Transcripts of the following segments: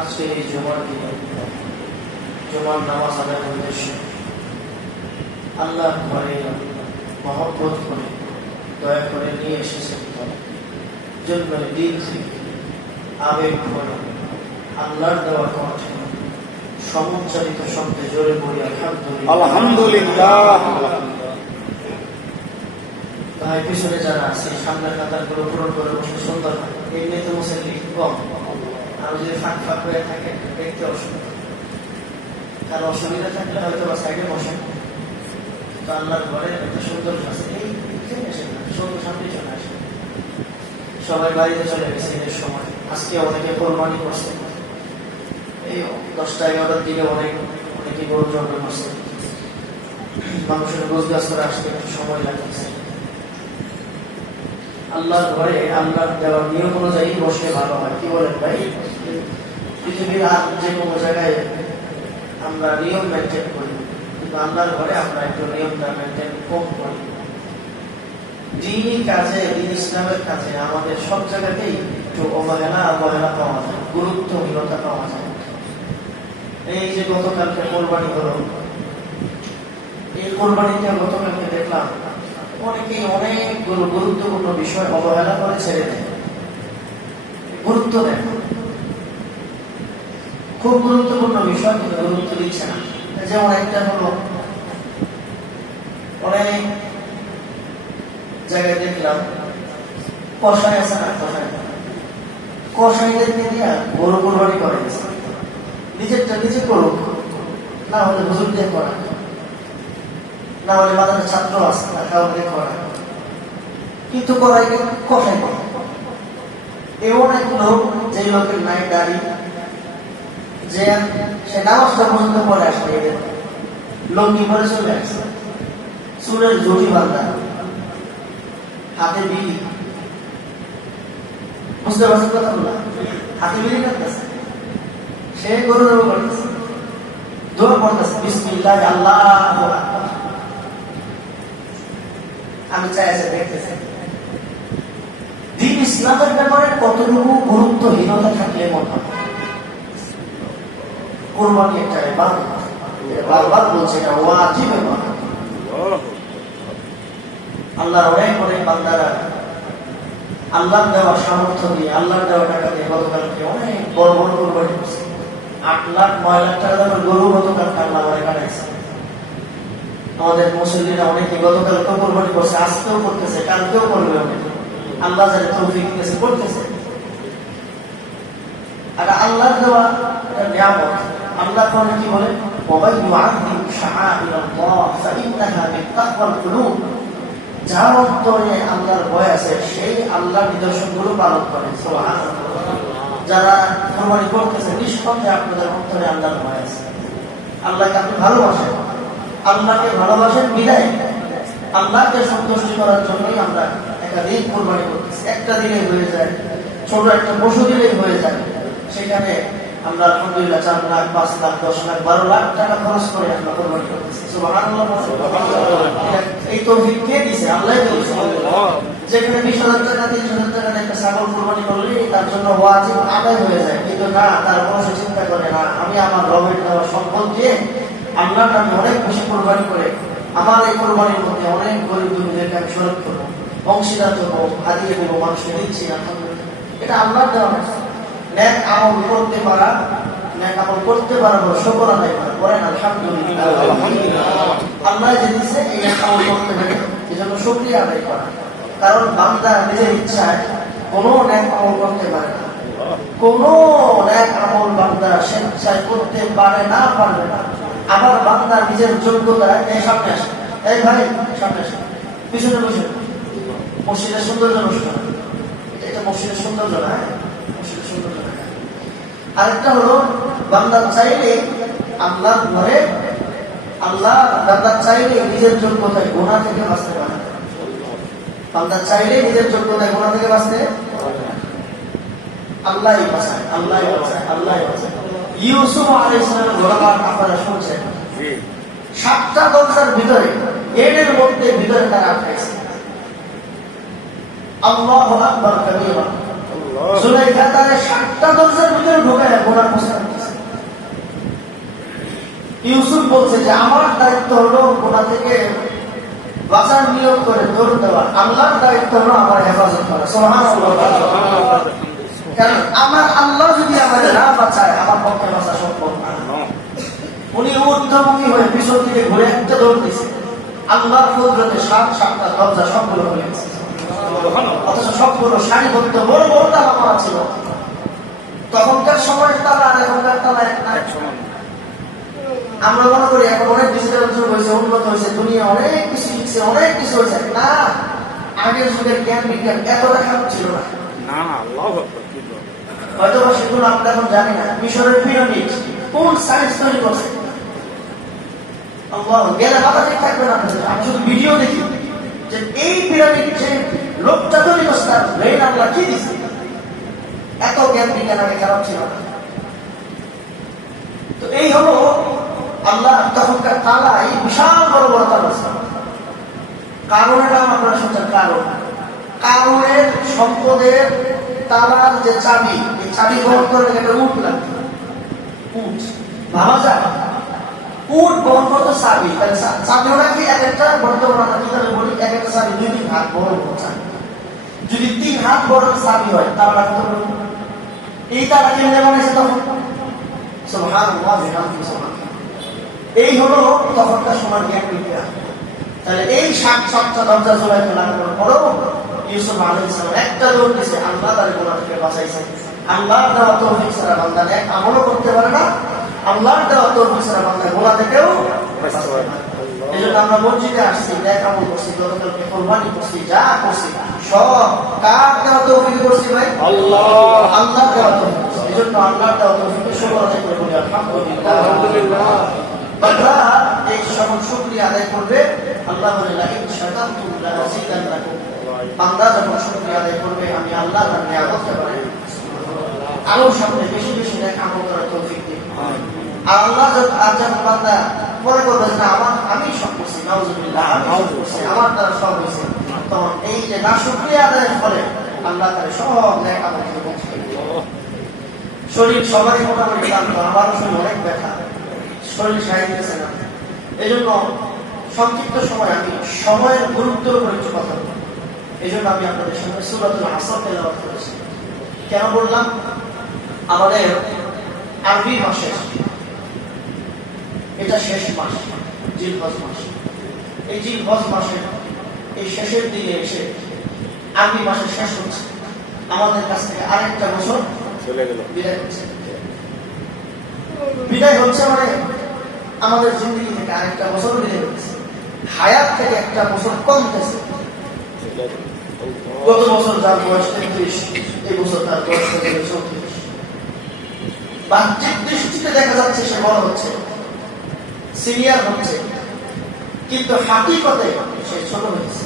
আজকে এই জুমার দিনে জুমার নামাজ আদায়ের উদ্দেশ্যে আল্লাহর ঘরে মহব্বত করে দয়া করে নিয়ে এসেছেন, জন্য দিল থেকে আবেগ করে আল্লাহর দেওয়া কণ্ঠে সমুচ্চারিত শব্দে জোরে বলি আলহামদুলিল্লাহ। তাই পিছনে যারা আছে সামনের কাতারগুলো পূরণ করে বসে সুন্দর হয়। এমনিতে মুসল্লি কম, আমি যদি ফাঁক ফাঁক হয়ে থাকে দেখতে অসুবিধা, কারো অসুবিধা থাকলে হয়তো বা সাইডে বসেন। তো আল্লাহর ঘরে একটা সুন্দর আছে, এই সুন্দর সামনে চলে আসে। সবাই বাড়িতে চলে গেছে এর সময়। আজকে অনেকে কোরবানি করছে, এই 10টা-11টার দিকে অনেকে গরু জন্ম করছে। মানুষের রোজগার করে আসতে একটু সময় লাগতেছে। আল্লাহর ঘরে আল্লাহর দেওয়ার নিয়ম অনুযায়ী বসে ভালো হয়। কি বলেন ভাই? পৃথিবীর আর যে কোনো জায়গায় আমরা নিয়ম মেনটেন করি, কিন্তু আল্লাহর ঘরে আমরা একটু নিয়মটা মেনটেন কম করি। দিনই কাজে, দিন ইসলামের কাজে আমাদের সব জায়গাতেই একটু অবহেলা পাওয়া যায়, গুরুত্বহীনতা পাওয়া যায়। এই যে গতকালকে কোরবানি হলো, এই কোরবানিতে গতকালকে দেখলাম অনেকেই অনেকগুলো গুরুত্বপূর্ণ বিষয় অবহেলা করে ছেড়ে দেয়, গুরুত্ব দেয়। খুব গুরুত্বপূর্ণ বিষয় কিন্তু গুরুত্ব দিচ্ছে না। যেমন একটা হলো, অনেক জায়গায় দেখলাম কষাই আছে না, কষাইদেরকে দিয়ে গরু কোরবানি করে গেছে। নিজেরটা নিজে করুক, না হলে হুজুর দিয়ে করা, না হলে মাদারের ছাত্র আছে না কাউকে করা, কিন্তু করাই কষাই করে। এমন এক লোক, যে লোকের নাই দাড়ি, যে সে নামাজটা পর্যন্ত পরে আসবে, এদের লঙ্গি পরে চলে আসছে, চুলের জটি বান্ধা, হাতে বিড়ি, বুঝতে পারছেন কথা বলা, হাতে বিড়ি কাটতেছে, সে গরু করতেছে, দোয়া করতেছে বিসমিল্লাহ আল্লাহু আকবার। আমি চাই আছে দেখতেছি দিন ইসলামের ব্যাপারে কতটুকু গুরুত্বহীনতা থাকলে মনে হয়। কোরবানি একটা ইবাদত, বারবার বলছে না ওয়াজিব ইবাদত। আল্লাহর অনেক বান্দারা আল্লাহর দেওয়া সামর্থ্য দিয়ে, আল্লাহর দেওয়া টাকা দিয়ে গতকালকে অনেক বড় বড় কোরবানি করছে। 8 লাখ 9 লাখ টাকা দামের গরু গতকালকে আল্লাহ কাটাইছে। আমাদের মুসল্লিরা অনেকে গতকাল কোরবানি করছে, আজকেও করতেছে, কালকেও করবে অনেকে। আল্লাহ যারা তৌফিক দিয়েছে করতেছে। আর আল্লাহর দেওয়া এটা নিয়ামত। আল্লাহ কোরআনে কি বলে? ওয়া ইউআযিম শাআইরাল্লাহ ফাইন্নাহা মিন তাকওয়াল কুলুব। যার অন্তরে আল্লাহর ভয় আছে, সেই আল্লাহর নিদর্শনগুলো পালন করে। সুবহানাল্লাহ। যারা কোরবানি করতেছে, নিঃসন্দেহে আপনাদের অন্তরে আল্লাহর ভয় আছে। আল্লাহকে আপনি ভালোবাসেন, আল্লাহকে ভালোবাসেন বিদায় আল্লাহকে সন্তুষ্টি করার জন্যই আমরা একাধিক কোরবানি করতেছি। একটা দিনে হয়ে যায়, ছোট একটা পশু দিলেই হয়ে যায়। সেখানে আমরা আলহামদুলিল্লাহ 4 লাখ 5 লাখ 10 লাখ 12 লাখ টাকা খরচ করে আমরা কোরবানি করতেছি। সুবহানাল্লাহ। এই তৌফিক কে দিয়েছে? আল্লাহই দিয়েছে। যেখানে 20,000 টাকা 30,000 টাকা একটা ছাগল কোরবানি করলে তার জন্য ওয়াজিব আদায় হয়ে যায়, কিন্তু না, তার কোনো চিন্তা করে না, আমি আমার রবের দেওয়া সম্পদ দিয়ে আল্লাহকে আমি অনেক বেশি কোরবানি করে আমার এই কোরবানির মধ্যে অনেক গরিব দুঃখীদেরকে আমি শরীক করবো, অংশীদার দেবো, হাতিয়ে দেবো, মানুষকে দিচ্ছি। এটা আল্লাহর দেওয়া না। নেক আমল করতে পারা, নেক আমল করতে পারা বড় শুকর আদায় করা, বলেন আলহামদুলিল্লাহ। আল্লাহ যে দিচ্ছে এই নেক আমল করতে পারে, এজন্য শুকরিয়া আদায় করা। কারণ বান্দা নিজের ইচ্ছায় কোনো নেক আমল করতে পারে না, কোনো নেক আমল বান্দা স্বেচ্ছায় করতে পারে না, পারবে না। আবার বান্দা নিজের যোগ্যতায় এই সামনে আসে, এই ভাই সামনে আসে, পিছনে বসে। মসজিদের সৌন্দর্য নষ্ট, এটা মসজিদের সৌন্দর্য না, মসজিদের সৌন্দর্য না। আরেকটা হলো বান্দা চাইলে আল্লাহর ঘরে, আল্লাহ বান্দা চাইলে নিজের যোগ্যতায় গুনাহ থেকে বাঁচতে পারে। বান্দা চাইলে নিজের যোগ্যতায় গুনাহ থেকে বাঁচতে আল্লাহই বাঁচায়, আল্লাহই বাঁচায়, আল্লাহই বাঁচায়। ইউসুফ আলাইহিস সালামের ঘটনা আপনারা শুনছেন। 7টা দরজার ভিতরে, এর মধ্যে ভিতরে তারা আটকাইছে। আল্লাহু আকবার কাবীরা। সুলাইখা তার 7টা দরজার ভিতরে ঢোকায় গোনার প্রস্তাব দিয়েছে। ইউসুফ বলছে যে আমার দায়িত্ব হলো গোনা থেকে বাঁচার নিয়োগ করে দৌড় দেওয়া, আল্লাহর দায়িত্ব হলো আমার হেফাজত করা। সুবহানাল্লাহ। কারণ আমার আল্লাহ যদি আমার না বাঁচায় আমার পক্ষে বাঁচা সম্ভব না। উনি ঊর্ধ্বমুখী হয়ে পিছন দিকে ঘুরে একটা দৌড় দিয়েছে, আল্লাহর কুদরতে 7টা দরজা সবগুলো খুলে গেছে। অথচ সবগুলো সারিবদ্ধ বড় বড় তালা মারা ছিল। তখনকার সময়ের তালা আর এখনকার তালা এক না। আমরা মনে করি এখন অনেক ডিজিটাল যুগ হয়েছে, উন্নত হয়েছে, দুনিয়া অনেক কিছু শিখছে, অনেক কিছু হয়েছে। না, আগের যুগের জ্ঞান বিজ্ঞান এতটা খারাপ ছিল না। হয়তো সেগুলো আমরা এখন জানি না। মিশরের পিরামিড কোন সায়েন্স তৈরি করছে আল্লাহ গেলে মাথা ঠিক থাকবে না। আমি শুধু ভিডিও দেখি যে এই পিরামিড যে লোকটা তৈরি করছে তার ব্রেন আল্লাহ কি দিচ্ছে। এত জ্ঞান বিজ্ঞান আগে খারাপ ছিল না। তো এই হলো আল্লাহ তখনকার তালা, এই বিশাল বড় বড় তালা ছিল। কারণের নাম আপনারা শুনছেন, কারণের সম্পদের তালার যে চাবি, এই চাবি বহন করে একটা উট লাগবে। উট ভাবা যায়, উট বহন করতো চাবি। তাহলে চাবি ওরা কি এক একটা বর্তমান আমরা কিভাবে বলি, এক একটা চাবি 2-3 হাত বড় চাবি। যদি 3 হাত বড় চাবি হয় তাহলে কত বড়? এই তালা কেমনে বানাইছে তখন? সুবহানাল্লাহ। এই হলো তখনকার সময় জ্ঞান বিজ্ঞান। তাহলে এই 7টা দরজা জোড়াইতে লাগানোর পরও ইউসুফ আলাইহিস সালাম একটা দৌড় দিয়েছে, আল্লাহ তার গোনা থেকে বাঁচাইছে। আল্লাহর দেওয়া তৌফিক ছাড়া বান্দা এক আমলও করতে পারে না, আল্লাহর দেওয়া তৌফিক ছাড়া বান্দা গোনা থেকেও বাঁচতে পারে না। এই জন্য আমরা মসজিদে আসছি, এক আমল করছি, গতকালকে কোরবানি করছি, যা করছি সব কার দেওয়া তৌফিক করছি ভাই? আল্লাহর দেওয়া তৌফিক। এই জন্য আল্লাহর দেওয়া তৌফিকের শুকর আদায় করে বলি আলহামদুলিল্লাহ। বান্দা এই সকল শুকরিয়া আদায় করবে। আল্লাহ বলে লাইন শাকারতুম লাযিদান্নাকুম। বান্দা যখন শুকরিয়া আদায় করবে আমি আল্লাহ তার নিয়ামতকে বাড়াই আরো সামনে বেশি বেশি নেক আমল করার তৌফিক দিন। আর আল্লাহ যখন বান্দা মনে করবে না আমি সব করছি, নাউজুবিল্লাহ, আমি সব করছি, আমার দ্বারা সব হয়েছে, তখন এই যে না শুকরিয়া আদায়ের ফলে আল্লাহ তার সব নেক আমল থেকে বঞ্চিত করবে। শরীর সবারই মোটামুটি ক্লান্ত, আমারও শরীর অনেক ব্যথা, শরীর সাহায্য না। এই জন্য সংক্ষিপ্ত সময় আমি সময়ের গুরুত্বের উপর একটু কথা বলব। এই জন্য আমি আপনাদের সঙ্গে সূরাতুল আসর তেলাওয়াত করেছি। কেন বললাম? আমাদের আরবি মাসের এটা শেষ মাস, জিলহজ মাস। এই জিলহজ মাসের এই শেষের দিকে এসে আরবি মাসের শেষ হচ্ছে, আমাদের কাছ থেকে আরেকটা বছর চলে গেল, বিদায় হচ্ছে। বিদায় হচ্ছে মানে আমাদের জিন্দগি থেকে আরেকটা বছর বিদায় হচ্ছে, হায়াত থেকে একটা বছর কমতেছে। গত বছর যার বয়স 33, এই বছর তার বয়স 34। বাহ্যিক দৃষ্টিতে দেখা যাচ্ছে সে বড় হচ্ছে, সিনিয়র হচ্ছে, কিন্তু হাকিকতে সে ছোট হয়েছে,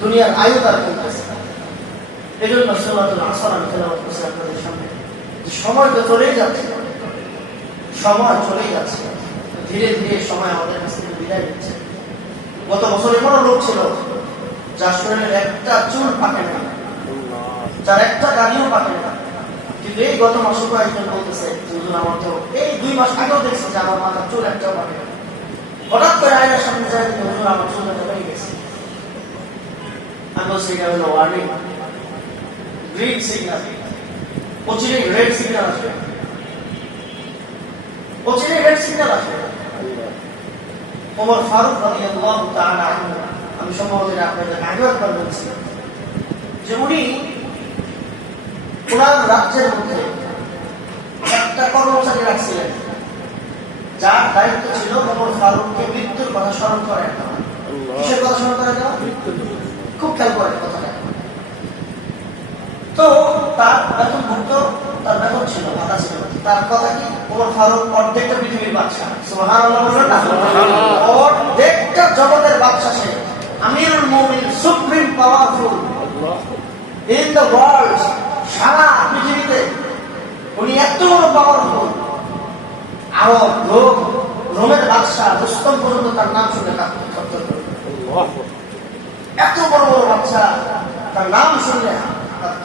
দুনিয়ার আয়ু তার কমতেছে। এই জন্য সূরাতুল আসর আমি তেলাওয়াত করছি আপনাদের সামনে। সময় তো চলেই যাচ্ছে, সময় চলেই যাচ্ছে, ধীরে ধীরে সময় আমাদের কাছ থেকে বিদায় নিচ্ছে। গত বছর এমনও লোক ছিল যার শরীরের একটা চুল পাকে না, যার একটা দাড়িও পাকে না, কিন্তু এই গত মাসে কয়েকজন বলতেছে হুজুর আমার তো এই 2 মাস আগেও দেখছি যে আমার মাথার চুল একটাও পাকে না। হঠাৎ করে আয়নার সামনে যায় হুজুর আমার চুল পেয়ে গেছে। আমি বলছি এটা হলো ওয়ার্নিং, গ্রিন সিগন্যাল, অচিরে রেড সিগন্যাল আসবে, অচিরে রেড সিগন্যাল আসবে। ওমর ফারুক রাদিয়াল্লাহু তাআলা আনহু, আমি সম্ভবত আপনাদের আগেও একবার বলছি যে উনি ওনার রাজ্যের মধ্যে একটা কর্মচারী রাখছিলেন যার দায়িত্ব ছিল ওমর ফারুককে মৃত্যুর কথা স্মরণ করে দেওয়া। কিসের কথা স্মরণ করে দেওয়া? খুব খেয়াল করে কথাটা। তো তার বেতনভুক্ত, তার বেতন ছিল, ভাতা ছিল। তার কথা কি? ওমর ফারুক অর্ধেকটা পৃথিবীর বাদশা। সুবহানাল্লাহ বলবেন না? অর্ধেকটা জগতের বাদশা সে, আমিরুল মুমিন, supreme powerful in the world. সারা পৃথিবীতে উনি এত বড় পাওয়ারফুল। আরব, রোমের বাদশা রুস্তম পর্যন্ত তার নাম শুনে কাঁপত। এত বড় বড় বাদশা তার নাম শুনলে কাঁপত।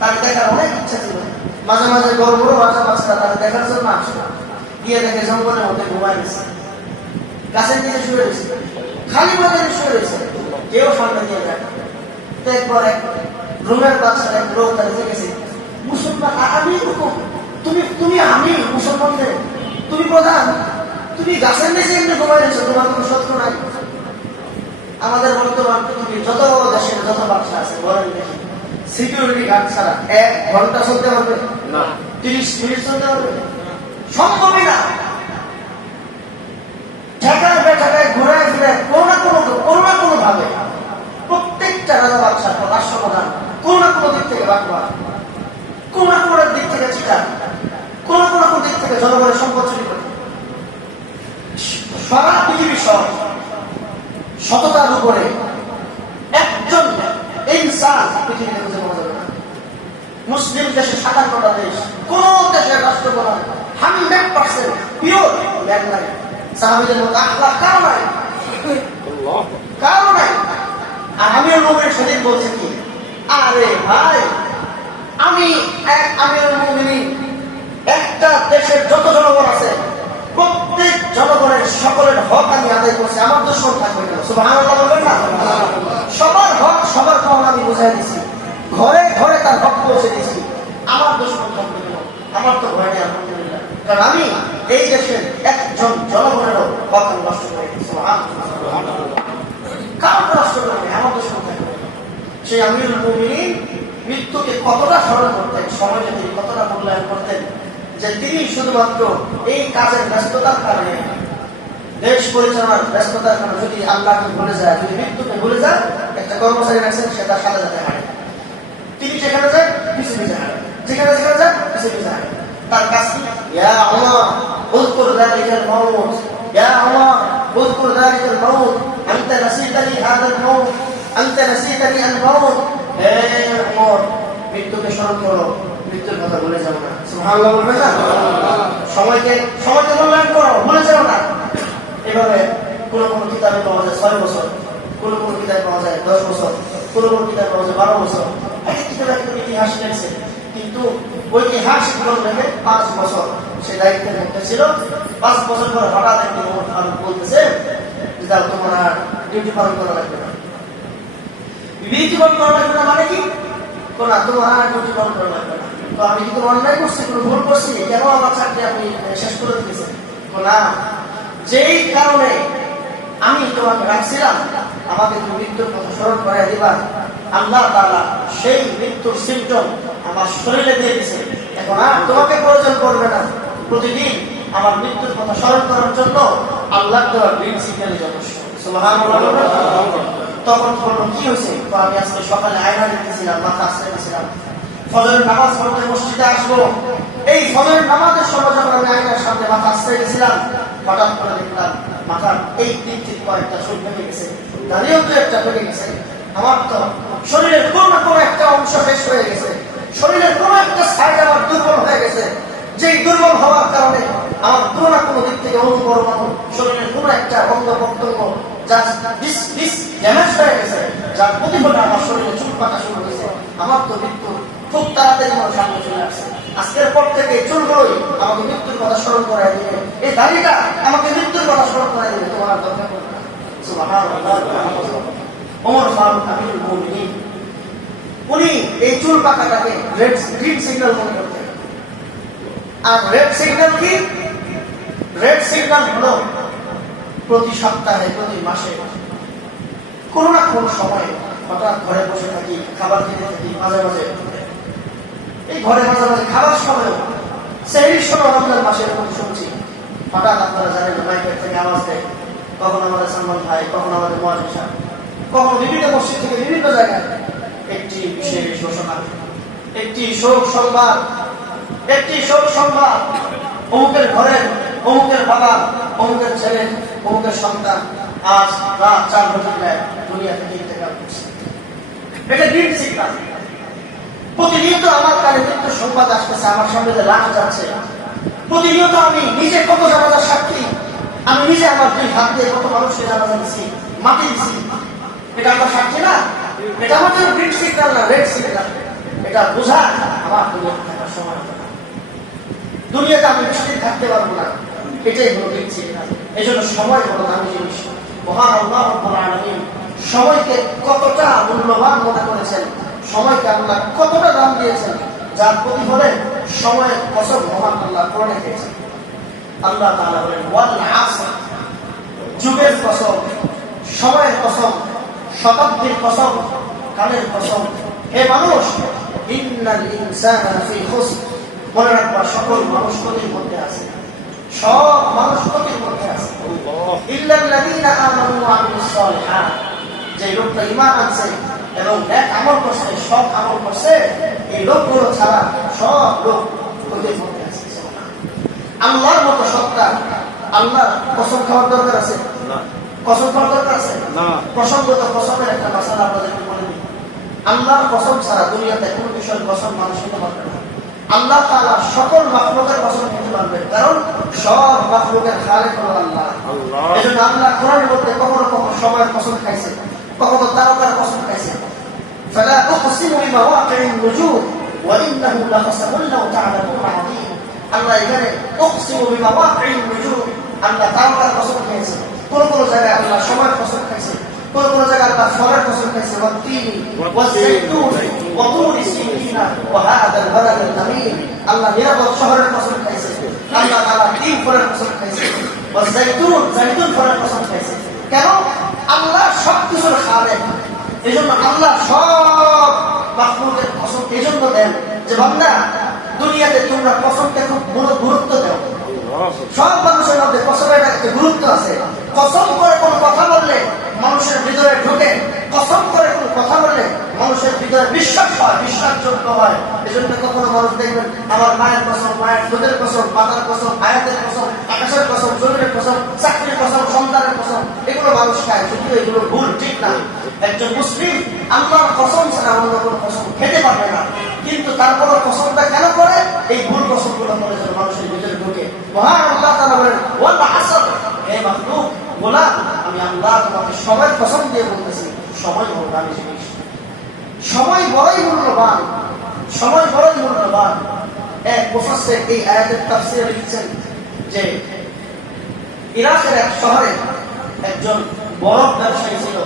তার দেখার অনেক ইচ্ছা ছিল। মাঝে মাঝে বড় বড় বাচ্চারা তাকে দেখার জন্য আসলো, গিয়ে দেখে জঙ্গলের মধ্যে ঘুমাই গেছে, গাছের নিচে শুয়ে রয়েছে, খালি বাজারে শুয়ে রয়েছে, কেউ সামনে দিয়ে যায়। তো একবার এক রুমের বাচ্চার এক লোক তাকে দেখেছে, মুসলমান আমি তুমি তুমি আমি মুসলমানদের তুমি প্রধান, তুমি গাছের নিচে এমনি ঘুমাই রয়েছো, তোমার কোনো শত্রু নাই। আমাদের বর্তমান পৃথিবীর যত দেশের যত বাচ্চা আছে বলেন দেখি, সিকিউরিটি গার্ড ছাড়া 1 ঘন্টা চলতে পারবে না, 30 মিনিট চলতে পারবে? সম্ভবই না। ঠেকায় বেঠাকায় ঘুরে ফিরে কোনো না কোনো ভাবে প্রত্যেকটা রাজা বাদশাহ রাষ্ট্রপ্রধান কোনো না কোনো দিক থেকে বাঁকবার, কোনো না কোনো দিক থেকে চিটার, কোনো না কোনো দিক থেকে জনগণের সম্পদ চুরি করে। সারা পৃথিবীর সব সততার উপরে একজন ইনসান পৃথিবীতে খুঁজে পাওয়া যাবে না। মুসলিম দেশে 57টা দেশ, কোন দেশের রাষ্ট্রপ্রধান 100% পিওর ম্যান নাই, সাহাবীদের মতো আখলাক কারো নাই, কারো নাই। আর আমিরুল মুমিনিন সেদিন বলছে কি, আরে ভাই আমি আমিরুল মুমিনিন একটা দেশের যত জনগণ আছে প্রত্যেক জনগণের সকলের হক আমি আদায় করছি, আমার দুশ্মন থাকবে না। সুবহানাল্লাহ বলবেন না? সবার হক সবার পাওনা আমি বুঝাই দিছি, ঘরে ঘরে তার হক পৌঁছে দিছি, আমার দুশ্মন থাকবে না। আমার তো ভয় নেই আলহামদুলিল্লাহ, কারণ আমি এই দেশের একজন জনগণেরও হক আমি নষ্ট করে দিচ্ছি। কারণ নষ্ট করে আমার দুশ্মন থাকবে না। সেই আমিরুল মুমিনিন মৃত্যুকে কতটা স্মরণ করতেন, সময়কে তিনি কতটা মূল্যায়ন করতেন, যে তিনি শুধুমাত্র এই কাজের ব্যস্ততার কারণে, দেশ পরিচালনার ব্যস্ততার কারণে যদি আল্লাহকে ভুলে যায়, যদি মৃত্যুকে ভুলে যায়, একটা কর্মচারী রাখছেন সে তার সাথে সাথে হারে, তিনি যেখানে যায় পিছিয়ে পিছিয়ে হারে, যেখানে যায় পিছিয়ে পিছিয়ে হারে। তার কাজ কি? ইয়া আল্লাহ উযকুর যালিকাল মাউত, ইয়া আল্লাহ উযকুর যালিকাল মাউত, আনতা নাসিতানি হাদাল মাউত, আনতা নাসিতানি আল মাউত। হে ওমর, মৃত্যুকে স্মরণ করো, মৃত্যুর কথা ভুলে যাও না। সুবহানাল্লাহ বলবেন না? সময়কে মূল্যায়ন করো, ভুলে যাও না। এভাবে কোন কিতাবে পাওয়া যায় 6 বছর, কোন কিতাবে পাওয়া যায় 10 বছর, কোন কিতাবে পাওয়া যায় 12 বছর। এক কিতাবে একটা ইতিহাস লেখছে, কিন্তু ঐতিহাসিক লেখে 5 বছর সে দায়িত্বের মধ্যে ছিল। 5 বছর পরে হঠাৎ একদিন ওমর ফারুক বলতেছে যে যাও, তোমার আর ডিউটি পালন করা লাগবে না। ডিউটি পালন করা লাগবে না মানে কি? কোন তোমার আর ডিউটি পালন করা লাগবে না। তো আমি কি কোনো অন্যায় করছি, কোনো ভুল করছি, কেন আমার চাকরি আপনি শেষ করে দিয়েছেন? না, যেই কারণে আমি তোমাকে রাখছিলাম, আমাকে তুমি মৃত্যুর কথা স্মরণ করে দিবা, আল্লাহ তাআলা সেই মৃত্যুর সিম্পটম আমার শরীরে দিয়ে দিয়েছে। এখন আর তোমাকে প্রয়োজন করবে না, প্রতিদিন আমার মৃত্যুর কথা স্মরণ করার জন্য আল্লাহ দেওয়া গ্রিন সিগন্যালই যথেষ্ট। সুবহানাল্লাহ। তখন বলল কি হয়েছে? তো আমি আজকে সকালে আয়না দেখতেছিলাম, মাথা আশ্রয় দিয়েছিলাম, ফজরের নামাজ পড়তে মসজিদে আসবো, এই ফজরের নামাজের সময় যখন আমি আয়নার সামনে মাথা আশ্রয় দিয়েছিলাম, হঠাৎ করে দেখলাম মাথার এই দিক থেকে কয়েকটা চুল ফেটে গেছে, দাঁড়িয়েও তো একটা ফেটে গেছে। আমার তো শরীরের কোনো না কোনো একটা অংশ শেষ হয়ে গেছে, শরীরের কোনো একটা সাইড আমার দুর্বল হয়ে গেছে, যেই দুর্বল হওয়ার কারণে আমার কোনো না কোনো দিক থেকে অনুপরমাণু শরীরের কোনো একটা অঙ্গ প্রত্যঙ্গ ড্যামেজ হয়ে গেছে, যার প্রতিফলনে আমার শরীরে চুল পাকা শুরু হয়েছে। আমার তো মৃত্যু খুব তাড়াতাড়ি আমার সামনে চলে আসছে। আজকের পর থেকে চুলগুলোই আমাকে মৃত্যুর কথা স্মরণ করাই দিবে, এই দাড়িটা আমাকে মৃত্যুর কথা স্মরণ করাই দিবে, তোমার দরকার পড়বে না। সুবহানাল্লাহ। ওমর ফারুক আমিরুল মুমিনিন উনি এই চুল পাকাটাকে গ্রিন সিগন্যাল মনে করতেন। আর রেড সিগন্যাল কি? রেড সিগন্যাল হলো প্রতি সপ্তাহে, প্রতি মাসে কোনো না কোনো সময় হঠাৎ ঘরে বসে থাকি, খাবার খেতে থাকি, মাঝে মাঝে এই ঘরে মাঝে মাঝে খাবার সময়, সেহরির সময় রমজান মাসে এরকম শুনছি, হঠাৎ আপনারা জানেন মাইকের থেকে আওয়াজ দেয়, কখন আমাদের সালমান ভাই, কখন আমাদের মুয়াজ্জিন সাহেব, কখন বিভিন্ন মসজিদ থেকে বিভিন্ন জায়গায় একটি বিশেষ ঘোষণা, একটি শোক সংবাদ, অমুকের ঘরের অমুকের বাবা, অমুকের ছেলে, অমুকের সন্তান আজ রাত 4 ঘটিকায় দুনিয়া থেকে ইন্তেকাল করছে। এটা গ্রিন সিগন্যাল। প্রতিনিয়ত আমার কানে মৃত্যুর সংবাদ আসতেছে, আমার সামনে যে লাশ যাচ্ছে, প্রতিনিয়ত আমি নিজে কত জানাজার সাক্ষী, আমি নিজে আমার 2 হাত দিয়ে কত মানুষকে জানাজা দিচ্ছি, মাটি দিচ্ছি, এটা আমার সাক্ষী না? এটা আমাদের গ্রিন সিগন্যাল না, রেড সিগন্যাল। এটা বোঝা আমার দুনিয়াতে থাকার সময় হবে না। দুনিয়াতে আমি বেশি থাকতে পারবো না, এটাই হলো দেখছি। এই জন্য সময় হলো দামি জিনিস। মহান আল্লাহ রাব্বুল আলামিন সময়কে কতটা মূল্যবান মনে করেছেন, সময়কে আল্লাহ কতটা দাম দিয়েছেন, যার প্রতিফলে সময়ের কসম মহান আল্লাহ কোরআনে দিয়েছেন। আল্লাহ তাআলা বলেন ওয়াল আসর, যুগের কসম, সময়ের কসম, শতাব্দীর কসম, কালের কসম। হে মানুষ, ইন্নাল ইনসানা লাফি খুসর, মনে রাখবা সকল মানুষ ক্ষতির মধ্যে আছে, সব মানুষ ক্ষতির মধ্যে আছে। ইল্লাল্লাযীনা আমানু ওয়া আমিলুস সালিহাত, যে লোকটা ঈমান আনছে এবং নেক আমল করছে, সব আমল করছে, এই লোকগুলো ছাড়া সব লোক ক্ষতির মধ্যে আছে। আল্লাহর মতো সত্তা, আল্লাহর কসম খাওয়ার দরকার আছে না? কসম খাওয়ার দরকার আছে না? প্রসঙ্গত কসমের একটা মাসালা আপনাদেরকে বলে দিই। আল্লাহর কসম ছাড়া দুনিয়াতে কোনো বিষয়ের কসম মানুষ নিতে পারবে না। আল্লাহ তাআলা সকল মাখলুকের কসম নিতে পারবেন, কারণ সব মাখলুকের খালিক হলো আল্লাহ। এজন্য আল্লাহ কোরআনের মধ্যে কখনো কখনো সময়ের কসম খাইছে, কখনো তারকার কসম খাইছে। ফালা উকসিমু বিমাওয়াকি'ন নুজুম ওয়া ইন্নাহু লাকাসামুন লাউ তা'লামুন আযীম। আল্লাহ এখানে উকসিমু বিমাওয়াকি'ন নুজুম, আল্লাহ তারকার কসম খাইছে। কোন কোন জায়গায় আল্লাহ সময়ের কসম খাইছে, কোন কোন জায়গায় আল্লাহ ফলের কসম খাইছে। ওয়াত-তিনি ওয়াজ-যাইতুন ওয়া তুরি সিনিনা ওয়া হাদাল বালাদিল আমিন। আল্লাহ নিরাপদ শহরের কসম খাইছে, আল্লাহ তাআলা তিন ফলের কসম খাইছে। ওয়াজ-যাইতুন, যাইতুন ফলের কসম খাইছে। কেন? আল্লাহ সবকিছুর খালিক। এজন্য আল্লাহ সব মাখলুকের কসম এজন্য দেন যে বান্দা, দুনিয়াতে তোমরা কসমকে খুব গুরুত্ব দাও। সব মানুষের মধ্যে কসমের একটা গুরুত্ব আছে। কসম করে কোন কথা বললে মানুষের হৃদয়ে ঢুকে, কসম করে কোন কথা বললে মানুষের হৃদয়ে বিশ্বাস হয়, বিশ্বাসযোগ্য হয়। এজন্য কখনো মানুষ দেখবেন আমার মায়ের কসম, মায়ের দুধের কসম, মাতার কসম, আয়াতের কসম, আকাশের কসম, জমিনের কসম, চাকরির কসম, সন্তানের কসম, এগুলো মানুষ খায়। যদিও এগুলো ভুল, ঠিক না। একজন মুসলিম আল্লাহর কসম ছাড়া অন্য কোনো কসম খেতে পারবে না, কিন্তু তারপর কসমটা কেন করে? এই ভুল কসমগুলো করে যেন মানুষের ভিতরে ঢুকে। মহান আল্লাহ তাআলা বলেন ওয়াল আসর, হে মাখলুক গোলাম, আমি আল্লাহ তোমাকে সময়ের কসম দিয়ে বলতেছি, সময় বড় দামি জিনিস, সময় বড়ই মূল্যবান, সময় বড়ই মূল্যবান। এক মুফাসসির এই আয়াতের তাফসীরে লিখছেন যে ইরাকের এক শহরে একজন বরফ ব্যবসায়ী ছিল।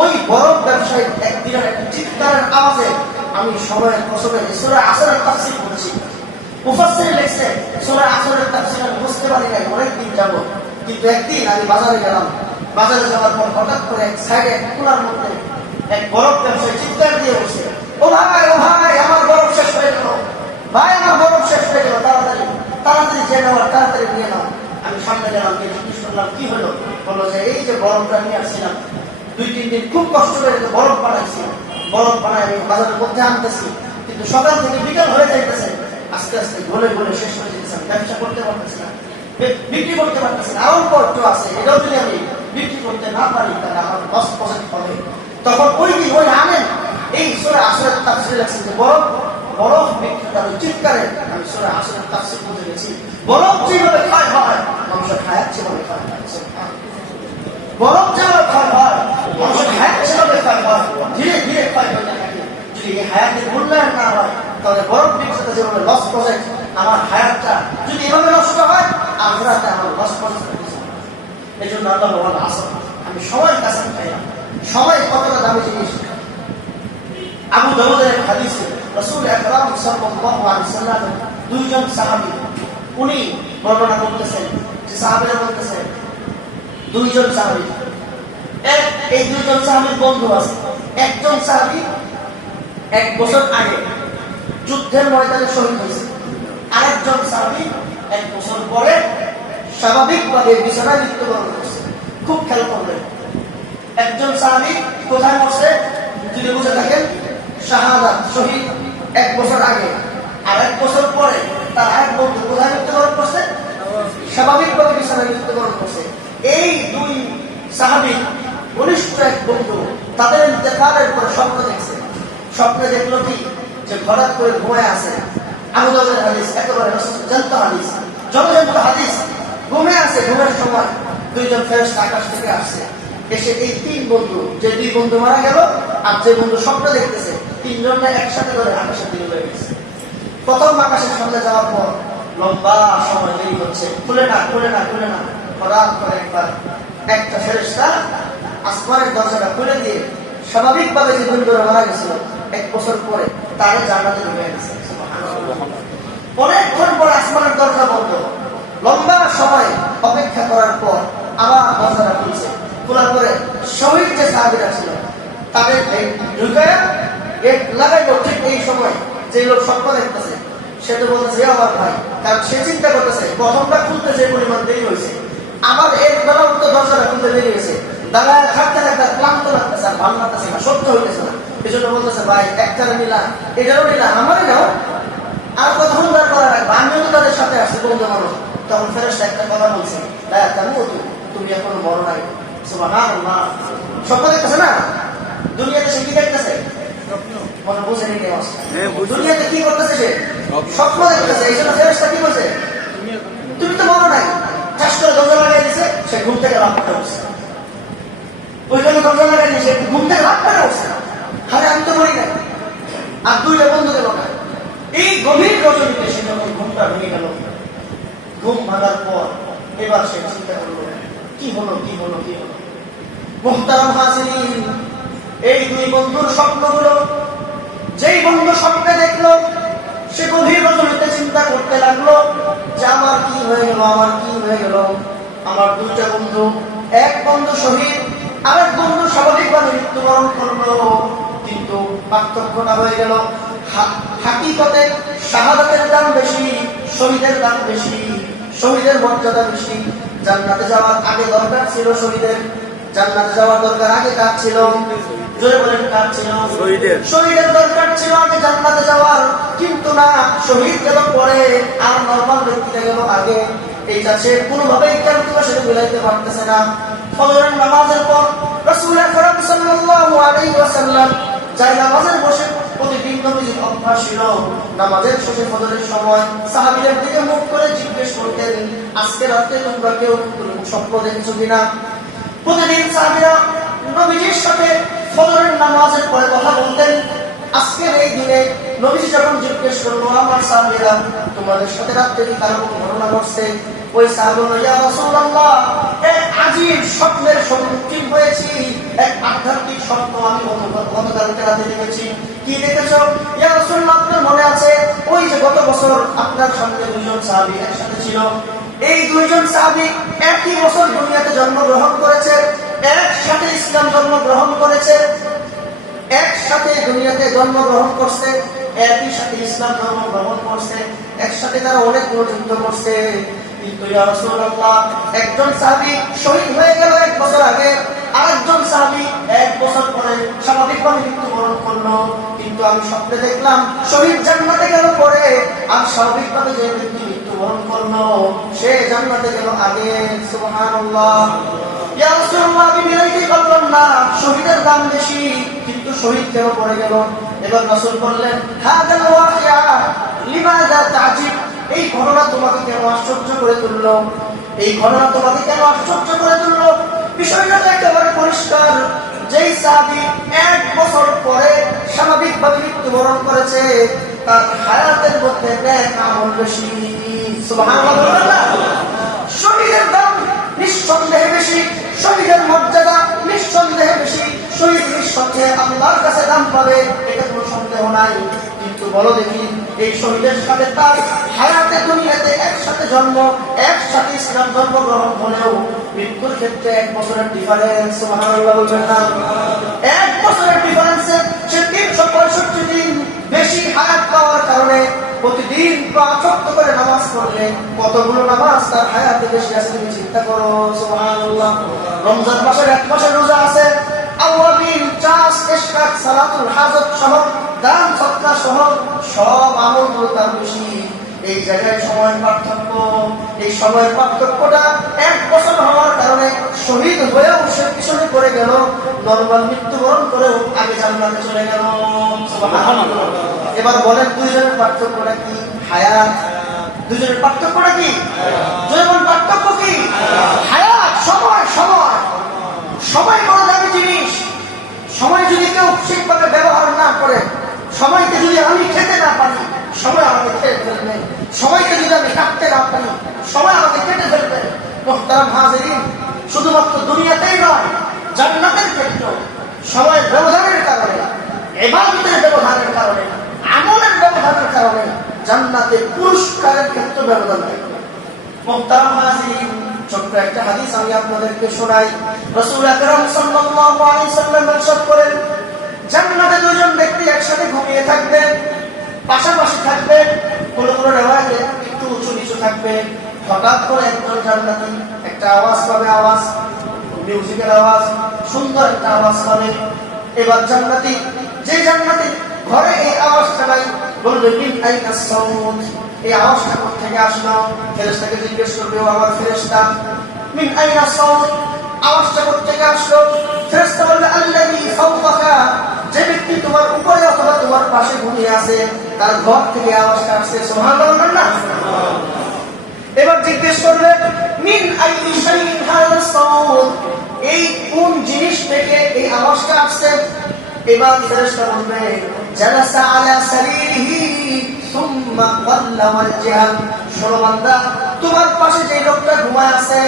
ওই বরফ ব্যবসায়ী একদিনের একটা চিৎকারের আওয়াজে আমি সময়ের কসমে সূরা আসরের তাফসীর পড়ছি। মুফাসসির লিখছে সূরা আসরের তাফসীর আমি বুঝতে পারি নাই অনেকদিন যাব, কিন্তু একদিন আমি বাজারে গেলাম। বাজারে যাওয়ার পর হঠাৎ করে এক সাইডে এক খোলার মধ্যে এক বরফ ব্যবসায়ী চিৎকার দিয়ে বসে, ও ভাই, ও ভাই, আমার বরফ শেষ হয়ে গেল, ভাই আমার বরফ শেষ হয়ে গেল, তাড়াতাড়ি তাড়াতাড়ি যে নাও, তাড়াতাড়ি নিয়ে নাও। আমি সামনে গেলাম, জিজ্ঞেস করলাম কি হলো? বললো যে এই যে বরফটা নিয়ে আসছিলাম, 2-3 দিন খুব কষ্ট করে বরফ বানাইছি, বরফ বানাই আমি বাজারের মধ্যে আনতেছি, কিন্তু সকাল থেকে বিকাল হয়ে যাইতেছে, আস্তে আস্তে গলে গলে শেষ হয়ে যেতেছে, ব্যবসা করতে পারতেছি না, বিক্রি করতে পারতেছি না। আর অল্প একটু আছে, এটাও যদি আমি বিক্রি করতে না পারি তাহলে আমার 10% হবে। তখন ওই দিন ওই আনেন এই সূরা আসরের তাফসীর লাগছে যে বরফ বরফ বিক্রেতার চিৎকারে আমি সূরা আসরের তাফসীর বুঝে গেছি। বরফ যেভাবে ক্ষয় হয় মানুষের হায়াত যেভাবে ক্ষয় হয়, বরফ যেভাবে ক্ষয় হয় মানুষের হায়াত যেভাবে ক্ষয় হয়, ধীরে ধীরে ক্ষয় হতে থাকে। যদি এই হায়াতের মূল্যায়ন না হয় তাহলে বরফ বিক্রেতা যেভাবে লস প্রজেক্ট, আমার হায়াতটা যদি এভাবে নষ্ট হয় আখিরাতে আমার লস প্রজেক্ট। এই জন্য আল্লাহ বলেন আসর, আমি সময়ের কাছে চাই না। সময় কতটা দামি জিনিস। আবু দাউদের হাদিসে রাসূল আকরাম সাল্লাল্লাহু আলাইহি ওয়াসাল্লাম দুইজন সাহাবী উনি বর্ণনা করতেছেন যে সাহাবীরা বলতেছেন দুইজন সাহাবী, এই দুইজন সাহাবীর বন্ধু আছে। একজন সাহাবী 1 বছর আগে যুদ্ধের ময়দানে শহীদ হয়েছে, আরেকজন সাহাবী 1 বছর পরে স্বাভাবিকভাবে বিছানায় মৃত্যুবরণ করছে। খুব খেয়াল করবেন, একজন সাহাবী কোথায় মরছে যদি বুঝে থাকেন, শাহাদাত শহীদ 1 বছর আগে, আর 1 বছর পরে তার এক বন্ধু কোথায় মৃত্যুবরণ করছে? স্বাভাবিকভাবে বিছানায় মৃত্যুবরণ করছে। এই দুই সাহাবী ঘনিষ্ঠ এক বন্ধু, তাদের ইন্তেকালের পরে স্বপ্ন দেখছে। স্বপ্নে দেখলো কি যে হঠাৎ করে ঘুমায় আছে। আবু দাউদের হাদিস, একেবারে জানতো হাদিস, জনজান্ত হাদিস। ঘুমে আছে, ঘুমের সময় দুইজন ফেরেশতা আকাশ থেকে আসছে, এসে এই 3 বন্ধু, যে 2 বন্ধু মারা গেল আর যে বন্ধু স্বপ্ন দেখতেছে, 3 জনকে একসাথে ধরে আকাশে তৈরি হয়ে গেছে। প্রথম আকাশের সামনে যাওয়ার পর লম্বা সময় দেরি হচ্ছে, খুলে না খুলে না খুলে না। হঠাৎ করে একবার একটা ফেরেশতা আসমানের দরজাটা খুলে দিয়ে স্বাভাবিকভাবে যে বন্ধুরা মারা গেছিল 1 বছর পরে তারা জান্নাতে ঢুকে গেছে। অনেকক্ষণ পর আসমানের দরজা বন্ধ, লম্বা সময় অপেক্ষা করার পর আবার দরজাটা খুলছে। খোলার পরে শহীদ যে সাহাবীরা ছিল তাদের ঢুকে গেট লাগাইলো। ঠিক এই সময় যে লোক স্বপ্ন দেখতেছে সে তো বলতেছে আমার ভাই, কারণ সে চিন্তা করতেছে প্রথমটা খুলতে যে পরিমাণ দেরি হয়েছে, আবার এর বেলা উত্তর দরজাটা খুলতে দেরি হয়েছে, দাঁড়ায় থাকতে থাকতে ক্লান্ত লাগতেছে, আর ভালো লাগতেছে না, সত্য হইতেছে না। এই জন্য বলতেছে ভাই একটারে নিলাম, এটারও নিলাম, আমারই নাও, আর কতক্ষণ বার করা রাখবো, আমিও তো তাদের সাথে আসছি বন্ধু মানুষ। তখন ফেরেশতা একটা কথা বলছে, তুমি এখনো বড় নাই। সুবহানাল্লাহ, স্বপ্ন দেখতেছে না, দুনিয়াতে সে কি দেখতেছে মনে বুঝেনি কেউ আসছে, দুনিয়াতে কি করতেছে সে স্বপ্ন দেখতেছে। এই জন্য ফেরেশতা কি বলছে, তুমি তো বড় নাই। ঠাস করে দরজা লাগাই দিছে, সে ঘুম থেকে লাভ করে উঠছে। ওই জন্য দরজা লাগাই দিয়েছে, ঘুম থেকে লাভ করে উঠছে। আরে আমি তো মরি নাই, আর দুইটা বন্ধু গেল না। এই গভীর রজনীতে সে যখন ঘুমটা ভেঙে গেল, ঘুম ভাঙার পর এবার সে চিন্তা করলো কি হলো কি হলো কি হলো। মুহতারাম হাজিরিন, এই দুই বন্ধুর স্বপ্নগুলো যেই বন্ধু স্বপ্নে দেখলো সে গভীর রজনীতে চিন্তা করতে লাগলো যে আমার কি হয়ে গেল, আমার কি হয়ে গেল। আমার দুইটা বন্ধু, এক বন্ধু শহীদ, আরেক বন্ধু স্বাভাবিকভাবে মৃত্যুবরণ করলো, কিন্তু পার্থক্যটা হয়ে গেল হাকিকতে শাহাদাতের দাম বেশি, শহীদের দাম বেশি, শহীদের মর্যাদা বেশি। জান্নাতে যাওয়ার আগে দরকার ছিল শহীদের, জান্নাতে যাওয়ার দরকার আগে কার ছিল? জোরে বলেন কার ছিল? শহীদের দরকার ছিল আগে জান্নাতে যাওয়ার, কিন্তু না, শহীদ গেল পরে আর নরমাল ব্যক্তিটা গেল আগে। এইটা সে কোনোভাবেই কেন সেটা মিলাইতে পারতেছে না। ফজরের নামাজের পর রাসূল আকরাম সাল্লাল্লাহু আলাইহি ওয়াসাল্লাম যাই নামাজে বসে প্রতিদিন নবীজির অভ্যাস ছিল নামাজের শেষে ফজরের সময় সাহাবীদের দিকে মুখ করে জিজ্ঞেস করতেন, আজকে রাতে তোমরা কেউ স্বপ্ন দেখছো কিনা? প্রতিদিন সাহাবীরা নবীজির সাথে ফজরের নামাজের পরে কথা বলতেন। আজকের এই দিনে নবীজি যখন জিজ্ঞেস করলো আমার সাহাবীরা তোমাদের সাথে রাতে কি কারো কোনো ঘটনা ঘটছে? ওই সাহাবীরা ইয়া রাসূলুল্লাহ, এক আজীব স্বপ্নের সম্মুখীন হয়েছি, এক আধ্যাত্মিক স্বপ্ন আমি গতকালকে রাতে দেখেছি। কি দেখেছো? ইয়া রাসূলুল্লাহ, আপনার মনে আছে ওই যে গত বছর আপনার সঙ্গে দুইজন সাহাবী একসাথে ছিল, এই দুইজন সাহাবী একই বছর দুনিয়াতে জন্মগ্রহণ করেছে, একসাথে ইসলাম জন্মগ্রহণ করেছে, একসাথে দুনিয়াতে জন্মগ্রহণ করছে, একই সাথে ইসলাম জন্মগ্রহণ করছে, একসাথে তারা অনেকগুলো যুদ্ধ করছে। কিন্তু ইয়া রাসূলুল্লাহ, একজন সাহাবী শহীদ হয়ে গেল 1 বছর আগে, আরেকজন সাহাবী 1 বছর পরে স্বাভাবিকভাবে মৃত্যুবরণ করলো। কিন্তু আমি স্বপ্নে দেখলাম শহীদ জান্নাতে গেল পরে, আর স্বাভাবিকভাবে যে ব্যক্তি মৃত্যুবরণ করলো সে জান্নাতে গেল আগে। সুবহানাল্লাহ। ইয়া রাসূলুল্লাহ, আমি মিলাইতে পারলাম না, শহীদের দাম বেশি, কিন্তু শহীদ কেন পড়ে গেল? এবার রাসূল বললেন, হাদাল ওয়াকিয়া লিমাযা তাজিব, এই ঘটনা তোমাকে কেন আশ্চর্য করে তুললো? এই ঘটনা তোমাকে কেন আশ্চর্য করে তুললো? বিষয়টা তো একেবারে পরিষ্কার। যেই সাহাবী 1 বছর পরে স্বাভাবিকভাবে মৃত্যুবরণ করেছে, তার হায়াতের মধ্যে নেক আমল বেশি। সুবহানাল্লাহ। শহীদের দাম নিঃসন্দেহে বেশি, শহীদের মর্যাদা নিঃসন্দেহে বেশি, শহীদ নিঃসন্দেহে আল্লাহর কাছে দাম পাবে, এটা কোনো সন্দেহ নাই। কিন্তু বলো দেখি, এই শহীদের সাথে তার হায়াতে দুনিয়াতে একসাথে জন্ম, একসাথে ইসলাম জন্মগ্রহণ হলেও মৃত্যুর ক্ষেত্রে 1 বছরের ডিফারেন্স। সুবহানাল্লাহ বলবেন না? 1 বছরের ডিফারেন্সে সে 365 দিন বেশি হায়াত পাওয়ার কারণে প্রতিদিন 5 ওয়াক্ত করে নামাজ পড়লে কতগুলো নামাজ তার হায়াতে বেশি আছে তুমি চিন্তা করো। সুবহানাল্লাহ। রমজান মাসের 1 মাসের রোজা আছে, আওয়াবিল, চাষ, ইশরাক, সালাতুল হাজত সহ দান সদকা সহ সব আমলগুলো তার বেশি। এই জায়গায় সময়ের পার্থক্য, এই সময়ের পার্থক্যটা 1 বছর হওয়ার কারণে শহীদ হয়েও সে পিছনে পড়ে গেল, নরমাল মৃত্যুবরণ করেও আগে জান্নাতে চলে গেল। সুবহানাল্লাহ। এবার বলেন দুইজনের পার্থক্যটা কি? হায়াত। দুইজনের পার্থক্যটা কি? যেমন পার্থক্য কি? হায়াত, সময়। সময় সময় বড় দামি জিনিস। সময় যদি কেউ ঠিকভাবে ব্যবহার না করে, সময়কে যদি আমি খেতে না পারি, সময় আমাকে খেয়ে ফেলবে। সময়কে যদি আমি কাটতে না পারি, সময় আমাকে কেটে ফেলবে। মুহতারাম হাজিরিন, শুধুমাত্র দুনিয়াতেই নয়, জান্নাতের ক্ষেত্রেও সময়ের ব্যবধানের কারণে, ইবাদতের ব্যবধানের কারণে, আমলের ব্যবধানের কারণে জান্নাতের পুরস্কারের ক্ষেত্রে ব্যবধান থাকবে। মুহতারাম হাজিরিন, ছোট্ট একটা হাদিস আমি আপনাদেরকে শোনাই। রাসূল আকরাম সাল্লাল্লাহু আলাইহি সাল্লাম ইরশাদ করেন, জান্নাতে দুজন ব্যক্তি একসাথে ঘুমিয়ে থাকবে, পাশাপাশি থাকবে, কোন কোন রিওয়ায়াতে একটু উঁচু নিচু থাকবে। হঠাৎ করে একজন জান্নাতি একটা আওয়াজ পাবে, আওয়াজ, মিউজিকের আওয়াজ, সুন্দর একটা আওয়াজ পাবে। এবার জান্নাতি, যে জান্নাতি ঘরে এই আওয়াজটা নাই, বলবে মিন আইনা সাউত, এই আওয়াজটা কোথা থেকে আসলো? ফেরেশতাকে জিজ্ঞেস করবে, ও আমার ফেরেশতা, মিন আইনা সাউত, আওয়াজটা কোথা থেকে আসলো? ফেরেশতা বলবে আল্লাযী ফাওকাকা, যে ব্যক্তি তোমার উপরে অথবা তোমার পাশে ঘুমিয়ে আছে তার ঘর থেকে আওয়াজটা আসছে। সুবহানাল্লাহ না? এবার জিজ্ঞেস করবে মিন আইয়ি শাইইন হাযা সাউত, এই কোন জিনিস থেকে এই আওয়াজটা আসছে? এবার ফেরেশতা বলবে জালাসা আলা সারিরিহি সুম্মা ক্বাল্লা ওয়াজহান, শোনো বান্দা, তোমার পাশে যে লোকটা ঘুমায় আছে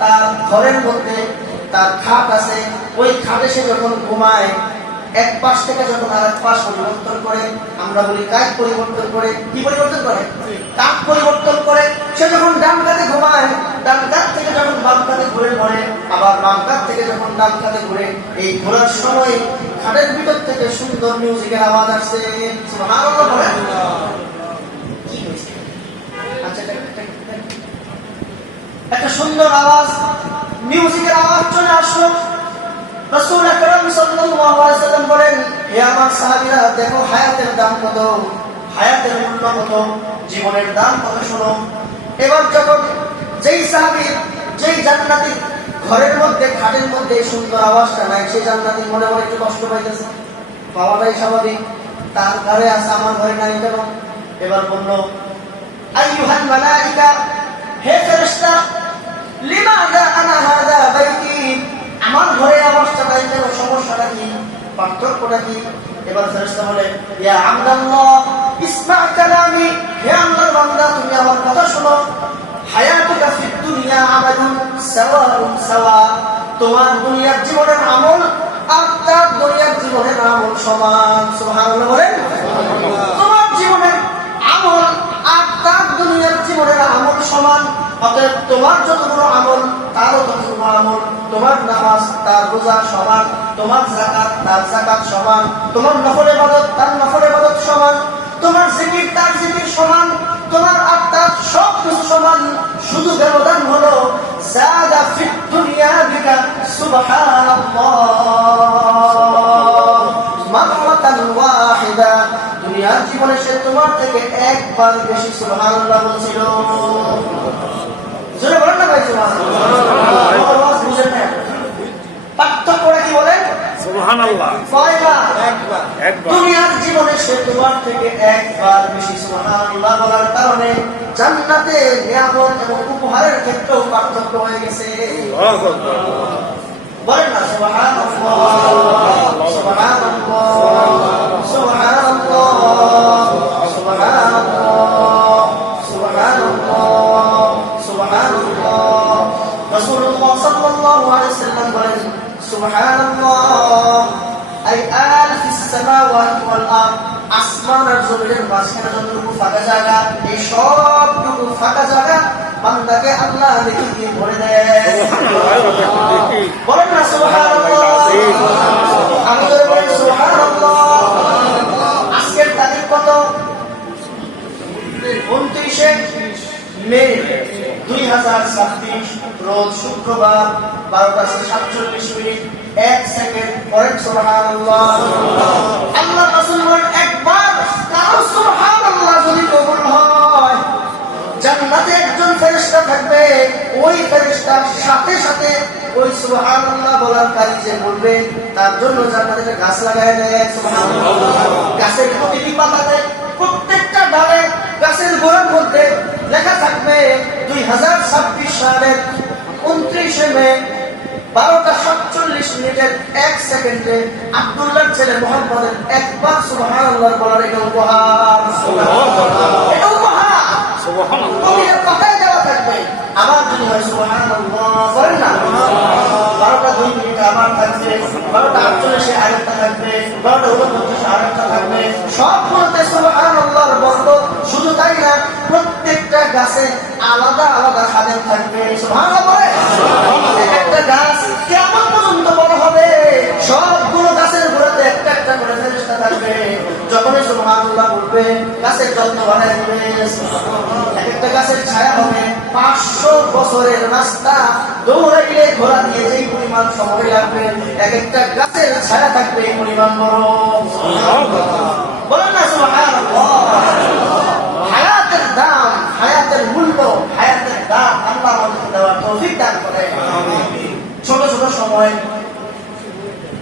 তার ঘরের মধ্যে তার খাট আছে, ওই খাটে সে যখন ঘুমায় এক পাশ থেকে যখন আর এক পাশ পরিবর্তন করে, আমরা বলি কাঠ পরিবর্তন করে, কি পরিবর্তন করে? কাঠ পরিবর্তন করে। সে যখন ডান কাতে ঘুমায়, ডান কাত থেকে যখন বাম কাতে ঘুরে পড়ে, আবার বাম কাত থেকে যখন ডান কাতে ঘুরে, এই ঘোরার সময় খাটের ভিতর থেকে সুন্দর মিউজিকের আওয়াজ আসছে। সুবহানাল্লাহ বলেন। কি হয়েছে? আচ্ছা, একটা সুন্দর আওয়াজ, মিউজিকের আওয়াজ চলে আসলো। রাসূল আকরাম সাল্লাল্লাহু আলাইহি সাল্লাম বলেন, হে আমার সাহাবীরা, দেখো হায়াতের দাম কত, হায়াতের মূল্য কত, জীবনের দাম কত শোনো। এবার যখন যেই সাহাবী, যেই জান্নাতি ঘরের মধ্যে খাটের মধ্যে সুন্দর আওয়াজটা নাই, সেই জান্নাতি মনে মনে একটু কষ্ট পাইতেছে, পাওয়াটাই স্বাভাবিক, তার ঘরে আছে, আমার ঘরে নাই কেন? এবার বলল আইয়ুহাল মালাইকা, হে ফেরেশতা, লিমাযা আনা হাযা বাইতি, আমার ঘরে আওয়াজটা নাই কেন, সমস্যাটা কি, পার্থক্যটা কি? এবার ফেরেশতা বলে ইয়া আবদাল্লাহ ইসমা কালামি, হে আল্লাহর বান্দা, তুমি আমার কথা শোনো। হায়াতুকা ফিদ দুনিয়া আমালুন সাওয়াউন সাওয়া, তোমার দুনিয়ার জীবনের আমল আর তার দুনিয়ার জীবনের আমল সমান। সুবহানাল্লাহ বলেন। তোমার জীবনের আমল আর তার দুনিয়ার জীবনের আমল সমান, অতএব তোমার যতগুলো আমল তারও ততগুলো আমল, তোমার নামাজ তার রোজা সমান, তোমার যাকাত তার যাকাত সমান, তোমার নফল ইবাদত তার নফল ইবাদত সমান, তোমার জিকির তার জিকির সমান, তোমার আত্মার সব কিছু সমান। শুধু ব্যবধান হলো যাদা ফিদ দুনিয়া বিকা সুবহানাল্লাহ মাররাতান ওয়াহিদা, দুনিয়ার জীবনে সে তোমার থেকে একবার বেশি সুবহানাল্লাহ বলছিল। জোরে বলেন না ভাই সুবহানাল্লাহ। বুঝেন না পার্থক্যটা কি বলেন? সুবহানাল্লাহ একবার। দুনিয়ার জীবনে সে তোমার থেকে একবার বেশি সুবহানাল্লাহ বলার কারণে জান্নাতে নিয়ামত এবং উপহারের ক্ষেত্রেও পার্থক্য হয়ে গেছে। বলেন না সুবহানাল্লাহ সুবহানাল্লাহ সুবহানাল্লাহ সুবহানাল্লাহ সুবহানাল্লাহ সুবহানাল্লাহ। রাসূলুল্লাহ সাল্লাল্লাহু আলাইহি ওয়াসাল্লাম বলেন সুবহানাল্লাহ আই আলফিস সামাওয়াতি ওয়াল আরদ, আসমান আর জমিনের মাঝখানে যতটুকু ফাঁকা জায়গা, এই সবটুকু ফাঁকা জায়গা বান্দাকে আল্লাহ নেকি দিয়ে ভরে দেয়। বলেন না সুবহানাল্লাহ। আমাদের বলেন সুবহানাল্লাহ। আজকের তারিখ কত? 29শে মে 2026, রোজ শুক্রবার, 12:47 1 সেকেন্ড। পরেন সুবহানাল্লাহ। আল্লাহ রাসূল বলেন একবার কারো সুবহানাল্লাহ যদি কবুল হয়, জান্নাতে একজন ফেরেশতা থাকবে, ওই ফেরেশতার সাথে সাথে ওই সুবহানাল্লাহ বলার কারী যে বলবে তার জন্য জান্নাতে একটা গাছ লাগায় দেয়। সুবহানাল্লাহ। গাছের প্রতিটি পাতাতে, প্রত্যেকটা ডালে, গাছের গোড়ার মধ্যে লেখা থাকবে 2026 সালের 29শে মে 12:47 1 সেকেন্ডে আব্দুল্লাহর ছেলে মুহাম্মদের একবার সুবহানাল্লাহ বলার এটা উপহার। এটা উপহার, সুবহানাল্লাহ কথাই দেওয়া থাকবে। আবার যদি হয় সুবহানাল্লাহ বলেন না, 12:02 আবার থাকবে, 12:48 আরেকটা থাকবে, 12:29 আরেকটা থাকবে। সবগুলোতে সুবহানাল্লাহর বরকত। শুধু তাই না, প্রত্যেকটা গাছে আলাদা আলাদা খাদেম থাকবে। সুবহানাল্লাহ বলে একটা গাছ কিয়ামত পর্যন্ত বড় হবে, সবগুলো গাছের গোড়াতে একটা একটা করে ফেরেশতা থাকবে। যখনই সুবহানাল্লাহ বলবে গাছের যত্ন বাড়ায় দিবে। একটা গাছের ছায়া হবে 500 বছরের রাস্তা দৌড়াইলে ঘোড়া দিয়ে যেই পরিমাণ সময় লাগবে, এক একটা গাছের ছায়া থাকবে এই পরিমাণ বড়। বলেন না সুবহানাল্লাহ। হায়াতের দাম, হায়াতের মূল্য, হায়াতের দাম আল্লাহ আমাদের দেওয়ার তৌফিক দান করে। ছোট ছোট সময়।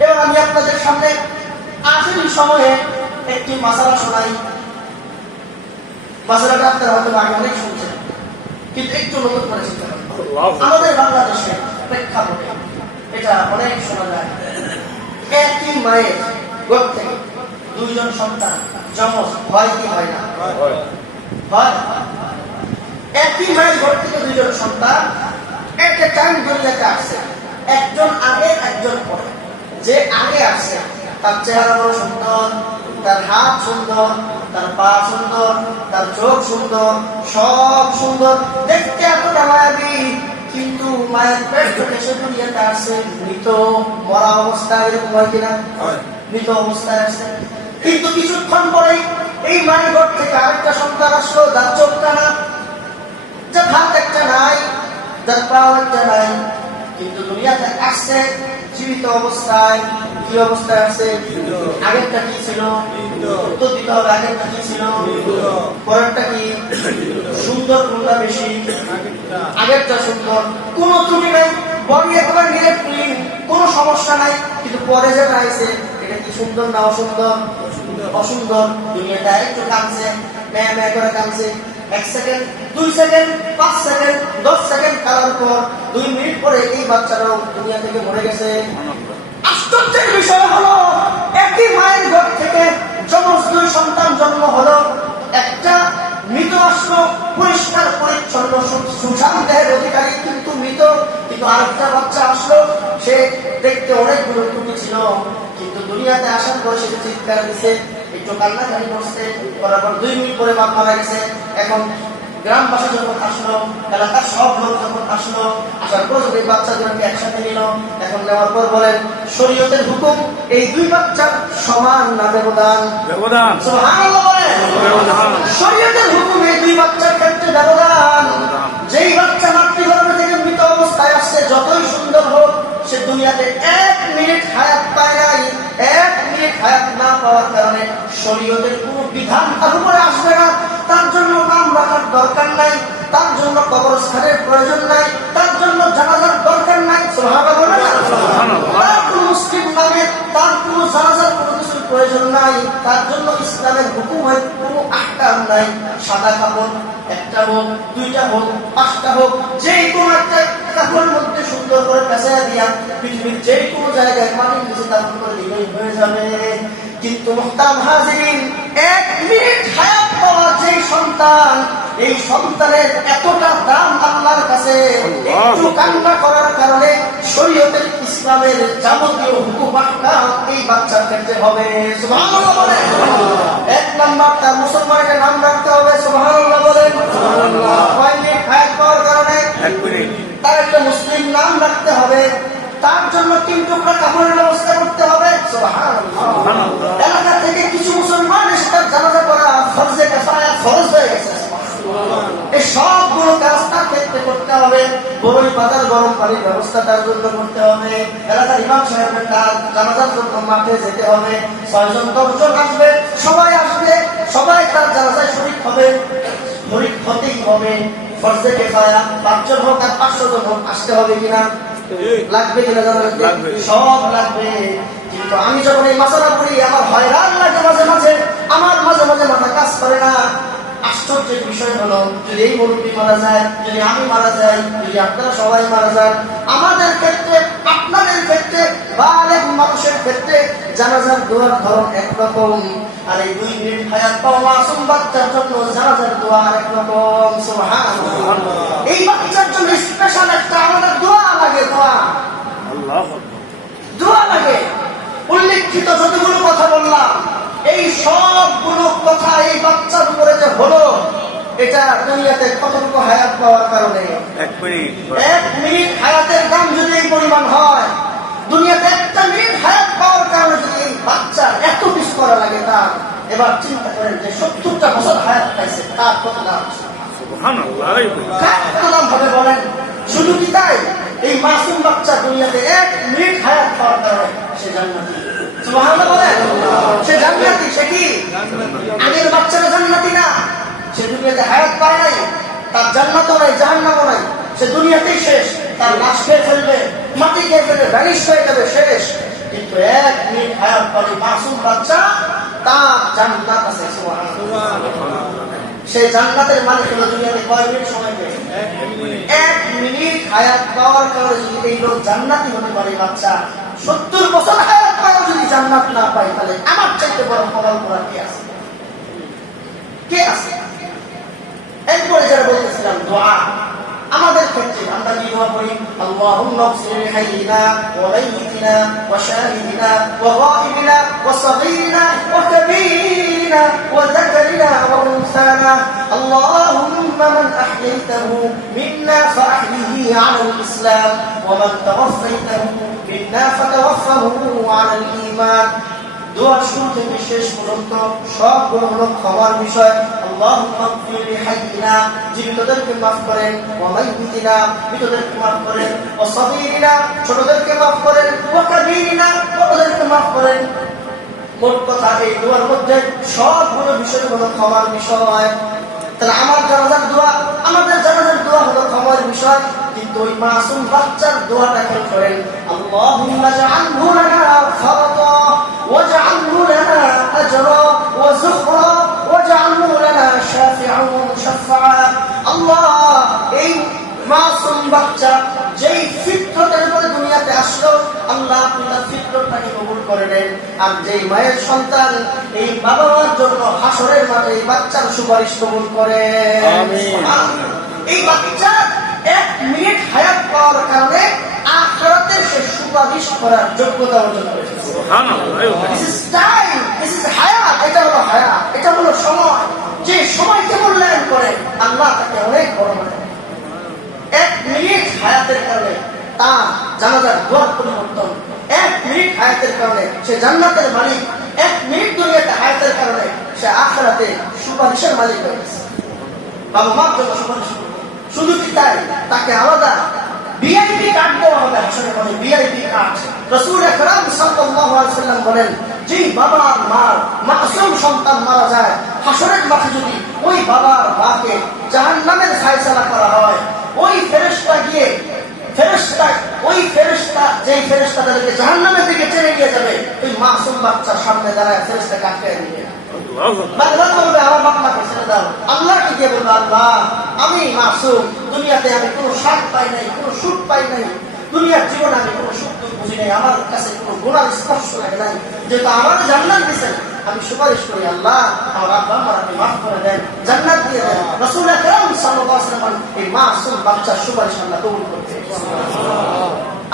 এবার আমি আপনাদের সামনে আখেরি সময়ে একটি মাসালা শোনাই। মাসালাটা আপনারা হয়তো আগে অনেক শুনছেন, কিন্তু একটু নতুন করে চিন্তা করেন। আমাদের বাংলাদেশে প্রেক্ষাপটে এটা অনেক শোনা যায়। একই মায়ের গর্ভ থেকে 2 জন সন্তান জন্ম হয় কি হয় না? হয়। একই মায়ের গর্ভ থেকে 2 জন সন্তান একটা টাইম দুনিয়াতে আসছে, একজন আগে একজন পরে। যে আগে আসছে তার চেহারা বড় সুন্দর, তার হাত সুন্দর, তার পা সুন্দর, তার চোখ সুন্দর, সব সুন্দর, দেখতে এতটা মায়াবী। কিন্তু মায়ের পেট থেকে সে দুনিয়াতে আসছে মৃত, মরা অবস্থায়। এরকম হয় কিনা? মৃত অবস্থায় আসছে। কিন্তু কিছুক্ষণ পরেই এই মায়ের ঘর থেকে আরেকটা সন্তান আসলো, যার চোখটা না, যার হাত একটা নাই, যার পা একটা নাই, কিন্তু দুনিয়াতে আসছে জীবিত অবস্থায়। কি অবস্থায় আছে? আগেরটা কি ছিল? উত্তর দিতে হবে। আগেরটা কি ছিল? পরেরটা কি? সুন্দর কোনটা বেশি? আগেরটা সুন্দর, কোন ত্রুটি নাই, বডি একেবারে নিরেট ক্লিন, কোন সমস্যা নাই। কিন্তু পরে যেটা আছে এটা কি সুন্দর না অসুন্দর? অসুন্দর। দুনিয়াটা একটু কাঁদছে, ম্যা ম্যা করে কাঁদছে। 1 second, 2 second, 5 second, 10 second colour পর 2 মিনিট পরে এই বাচ্চারাও দুনিয়া থেকে মরে গেছে। আশ্চর্যের বিষয় হলো, একই মায়ের ঘর থেকে যমজ 2 সন্তান জন্ম হলো। একটা মৃত আসলো, পরিষ্কার পরিচ্ছন্ন সুঠাম দেহের অধিকারী, কিন্তু মৃত। কিন্তু আরেকটা বাচ্চা আসলো, সে দেখতে অনেকগুলো ত্রুটি ছিল, কিন্তু দুনিয়াতে আসার পরে সে চিৎকার দিচ্ছে, একটু কান্নাকাটি করছে, করার পর 2 মিনিট পরে বাপ মারা গেছে। এখন গ্রামবাসী যখন আসলো, এলাকার সব লোক যখন আসলো, আসার পর যদি বাচ্চা দুটোকে একসাথে নিল, এখন নেওয়ার পর বলেন শরীয়তের হুকুম এই 2 বাচ্চার সমান না ব্যবধান? ব্যবধান। সুবহানাল্লাহ বলেন। শরীয়তের হুকুম এই 2 বাচ্চার ক্ষেত্রে ব্যবধান। যেই বাচ্চা মাতৃগর্ভ থেকে মৃত অবস্থায় আসছে, যতই সুন্দর হোক, সে দুনিয়াতে 1 মিনিট হায়াত পায় নাই। 1 মিনিট হায়াত না পাওয়ার কারণে শরীয়তের কোনো বিধান তার উপরে আসবে না। তার জন্য নাম রাখার দরকার নাই, তার জন্য কবরস্থানের প্রয়োজন নাই, তার জন্য জানাজার দরকার নাই। সুবহানাল্লাহ বলেন না? তার কোনো মুসলিম নামে তার কোনো জানাজার কোনো কিছুর প্রয়োজন নাই, তার জন্য ইসলামের হুকুমের কোনো আহকাম নাই। সাদা কাপড় একটা হোক, 2টা হোক, 5টা হোক, যেই কোনো একটা কাপড়ের মধ্যে সুন্দর করে পেঁচাইয়া দিয়া পৃথিবীর যে কোনো জায়গায় মাটির নিচে দাফন করে দিলেই হয়ে যাবে। কিন্তু মুহতারাম হাজিরিন, 1 মিনিট হায়াত পাওয়া যেই সন্তান, এই সন্তানের এতটা দাম আল্লাহর কাছে, একটু কান্না করার কারণে শরীয়তের ইসলামের যাবতীয় হুকুম আহকাম এই বাচ্চার ক্ষেত্রে হবে। সুবহানাল্লাহ বলেন। 1 নাম্বার, তার মুসলমানের নাম রাখতে হবে। সুবহানাল্লাহ বলেন। সুবহানাল্লাহ। 1 মিনিট হায়াত পাওয়ার কারণে 1 মিনিট তার একটা মুসলিম নাম রাখতে হবে। তার জন্য 3 টুকরা কাপড়ের ব্যবস্থা করতে হবে। সুবহানাল্লাহ। এলাকা থেকে কিছু মুসলমান এসে তার জানাজা করা ফরজে কিফায়া, ফরজ হয়ে গেছে। এই সবগুলো কাজ তার ক্ষেত্রে করতে হবে। বড়ই পাতার গরম পানির ব্যবস্থা তার জন্য করতে হবে। এলাকার ইমাম সাহেবের তার জানাজার জন্য মাঠে যেতে হবে। 6 জন 10 জন আসবে, সবাই আসবে, সবাই তার জানাজায় শরীক হবে, শরীক হতেই হবে। ফরজে কিফায়া 5 জন হোক আর 500 জন হোক, আসতে হবে কিনা? লাগবে কিনা? সব লাগবে। কিন্তু আমি যখন এই মাসালা পড়ি, আমার হয়রান লাগে মাঝে মাঝে, আমার মাঝে মাঝে মাথা কাজ করে না। আশ্চর্যের বিষয় হলো, যদি এই মুরব্বী মারা যায়, যদি আমি মারা যাই, যদি আপনারা সবাই মারা যান, আমাদের ক্ষেত্রে আপনার বালেগ মানুষের ক্ষেত্রে জানাজার দোয়ার ধরন একরকম, আর এই 2 মিনিট হায়াত পাওয়া মাসুম বাচ্চার জন্য জানাজার দোয়া আরেক রকম। সুবহানাল্লাহ। এই বাচ্চার জন্য স্পেশাল একটা আলাদা দোয়া লাগে, দোয়া লাগে। উল্লেখিত যতগুলো কথা বললাম, এই সবগুলো কথা এই বাচ্চার উপরে যে হলো, এটা দুনিয়াতে কতটুকু হায়াত পাওয়ার কারণে। 1 মিনিট হায়াতের দাম যদি এই পরিমাণ হয়, দুনিয়াতে 1 মিনিট হায়াত পাওয়ার কারণে যদি এই বাচ্চার এত কিছু করা লাগে, তার এবার চিন্তা করেন যে 70টা বছর হায়াত পাইছে, তার কত দাম। কত দাম হবে বলেন? শুধু কি তাই, এই মাসুম বাচ্চা দুনিয়াতে 1 মিনিট হায়াত পাওয়ার কারণে সে জান্নাতি। সুবহানাল্লাহ বলেন। সে জান্নাতি। সে কি আগের বাচ্চারা জান্নাতি না? সে দুনিয়াতে হায়াত পায় নাই, তার জান্নাতও নাই, জাহান্নামও নাই। সে দুনিয়াতেই শেষ, তার লাশ খেয়ে ফেলবে, মাটি খেয়ে ফেলবে, ভ্যানিশ হয়ে যাবে, শেষ। কিন্তু 1 মিনিট হায়াত পাবে মাসুম বাচ্চা, তার জান্নাত আছে। সুবহানাল্লাহ। সেই জান্নাতের মালিক হলো দুনিয়াতে কয় মিনিট সময় পেয়ে? 1 মিনিট হায়াত পাওয়ার কারণে যদি এই লোক জান্নাতি হতে পারে, বাচ্চা 70 বছর হায়াত পাওয়া যদি জান্নাত না পায়, তাহলে আমার চাইতে বড় কপাল করা কে আছে? কে আছে? এরপরে যারা বলতেছিলাম দোয়া, আমাদের ক্ষেত্রে আমরা কি দোয়া করি? আল্লাহুম্মা ইগফির লিহাইয়িনা ওয়া মাইয়িতিনা ওয়া শাহিদিনা ওয়া গায়িবিনা ওয়া সাগীরিনা ওয়া কাবীরিনা ওয়া যাকারিনা ওয়া উনসানা। আল্লাহুম্মা মান আহইaytaহু মিন্না ফাআহইহি আলাল ইসলাম ওয়া মান তাওয়াফাইতাহু মিন্না ফাতাওয়াফাহু আলাল ঈমান। দোয়া শুরু থেকে শেষ পর্যন্ত সবগুলো হলো ক্ষমার বিষয়। আল্লাহুম্মা ইগফির লিহাইয়িনা, জীবিতদেরকে মাফ করেন, ওয়া মাইয়িতিনা, মৃতদেরকে মাফ করেন, ওয়া সাগীরিনা, ছোটদেরকে মাফ করেন, ওয়া কাবীরিনা, বড়দেরকে মাফ করেন। মোট কথা এই দোয়ার মধ্যে সবগুলো বিষয় হলো ক্ষমার বিষয়। তাহলে আমার জানাজার দোয়া, আমাদের জানাজার দোয়া হলো ক্ষমার বিষয়। কিন্তু ওই মাসুম বাচ্চার দোয়াটা খেয়াল করেন। আল্লাহুম্মা জাআলহু লানা ফারাতা ওয়াজআলহু লানা আজরা ওয়া যুখরা ওয়াজআলহু লানা শাফিআন মুশাফফা। আল্লাহ, এই মাসুম বাচ্চা যেই ফিতরতের উপরে দুনিয়াতে আসলো, আল্লাহ তাআলা ফিতরতটাকে কবুল করে নেন। আর যেই মায়ের সন্তান, এই বাবা মার জন্য হাসরের মাঠে এই বাচ্চার সুপারিশ কবুল করে। আমিন। এই বাচ্চা 1 মিনিট হায়াত পাওয়ার কারণে আখিরাতে সে সুপারিশ করার যোগ্যতা অর্জন করেছে। সুবহানাল্লাহ। This is time, this is হায়াত। এটা হলো হায়াত, এটা হলো সময়। যে সময়কে মূল্যায়ন করে, আল্লাহ তাকে অনেক বড় মানে। 1 মিনিট হায়াতের কারণে তার জানাজার দোয়ার পরিবর্তন, 1 মিনিট হায়াতের কারণে সে জান্নাতের মালিক, 1 মিনিট দুনিয়াতে হায়াতের কারণে সে আখিরাতে সুপারিশের মালিক হয়ে গেছে। বাবা মার জন্য সুপারিশ করবে। শুধু কি তাই, তাকে আলাদা ভিআইপি কার্ড দেওয়া হবে। আসলে বলে ভিআইপি কার্ড। রাসূল আকরাম সাল্লাল্লাহু আলাইহি ওয়াসাল্লাম বলেন, যে বাবার মার মাসুম সন্তান মারা যায়, হাসরের মাঠে যদি ওই বাবার মাকে জাহান্নামের ফায়সালা করা হয়, ওই ফেরেশতা গিয়ে ওই ফেরেশতা যেই ফেরেশতা তাদেরকে জাহান্নামের দিকে টেনে নিয়ে যাবে, ওই মাসুম বাচ্চার সামনে দাঁড়ায় ফেরেশতাকে আটকায় দিবে। বান্দা বলবে, আমার বাচ্চাকে ছেড়ে দাও। আল্লাহকে গিয়ে বলবে, আল্লাহ, আমি মাসুম, দুনিয়াতে আমি কোনো স্বাদ পাই নাই, কোনো সুখ পাই নাই, দুনিয়ার জীবনে আমি কোনো সুখ বুঝি নাই, আমার কাছে কোনো গুনার স্পর্শ লাগে নাই। যেহেতু আমার জান্নাত দিয়েছেন, আমি সুপারিশ করি, আল্লাহ আমার আব্বা আম্মাকে মাফ করে দেন, জান্নাত দিয়ে দেন। রাসূল আকরাম সাল্লাল্লাহু আলাইহি ওয়াসাল্লাম এই মাসুম বাচ্চার সুপারিশ আল্লাহ কবুল করতে।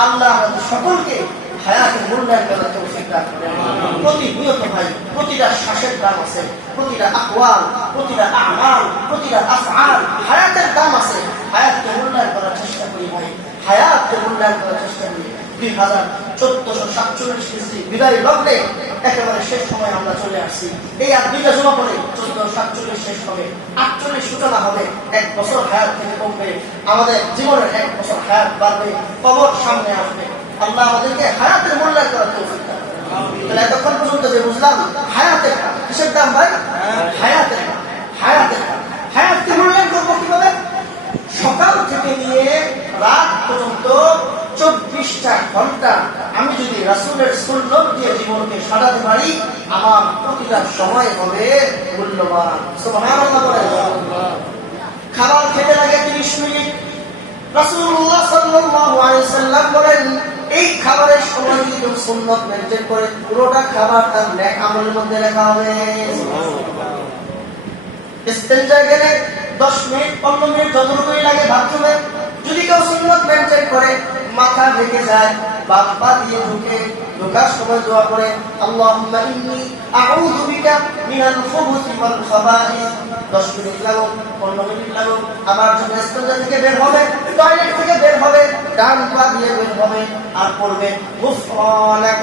আল্লাহ আমাদের সকলকে হায়াতের মূল্যায়ন করার তৌফিক দান করেন। প্রতিনিয়ত ভাই, প্রতিটা শ্বাসের দাম আছে, প্রতিটা আকওয়াল, প্রতিটা আমাল, প্রতিটা আফআল, হায়াতের দাম আছে। হায়াতকে মূল্যায়ন করার চেষ্টা করি ভাই, হায়াতকে মূল্যায়ন করার চেষ্টা করি। 1447 খ্রিস্টি বিদায় লগ্নে একেবারে শেষ সময় আমরা চলে আসছি। এই আর 2টা জমা পড়ে 1447 শেষ হবে, 48 সূচনা হবে। 1 বছর হায়াত থেকে কমবে, আমাদের জীবনের 1 বছর হায়াত বাড়বে, কবর সামনে আসবে। আল্লাহ আমাদেরকে হায়াতের মূল্যায়ন করার তৌফিক দান করেন। তাহলে এতক্ষণ পর্যন্ত যে বুঝলাম, হায়াতের দাম কিসের দাম ভাই? হায়াতের দাম। হায়াতের দাম। হায়াতকে মূল্যায়ন করবো কিভাবে? সকাল থেকে নিয়ে রাত পর্যন্ত 24টা ঘন্টা আমি যদি রাসূলের সুন্নাত দিয়ে জীবনকে সাজাতে পারি, আমার প্রতিটা সময় হবে মূল্যবান। সুবহানাল্লাহ বলেন। খাবার খেতে লাগে 30 মিনিট। রাসূলুল্লাহ সাল্লাল্লাহু আলাইহি ওয়াসাল্লাম বলেন, এই খাবারের সময় যদি কেউ সুন্নত মেনটেন করে পুরোটা খাবার তার নেক আমলের মধ্যে লেখা হবে। ইস্তেঞ্জা গেলে 10 মিনিট 15 মিনিট যতটুকুই লাগে বাথরুমে, যদি কেউ সুন্নত মেনটেন করে মাথা ঢেকে যায়, বাম পা দিয়ে ঢোকার সময় দোয়া করে আল্লাহুম্মা ইন্নী আউযু বিকা মিনাল খুবুসি ওয়াল খাবাইস। 10 মিনিট লাগুক 15 মিনিট লাগুক, আবার যখন ইস্তেঞ্জা থেকে বের হবে, টয়লেট থেকে বের হবে, ডান পা দিয়ে বের হবে আর পড়বে গুফরানাক।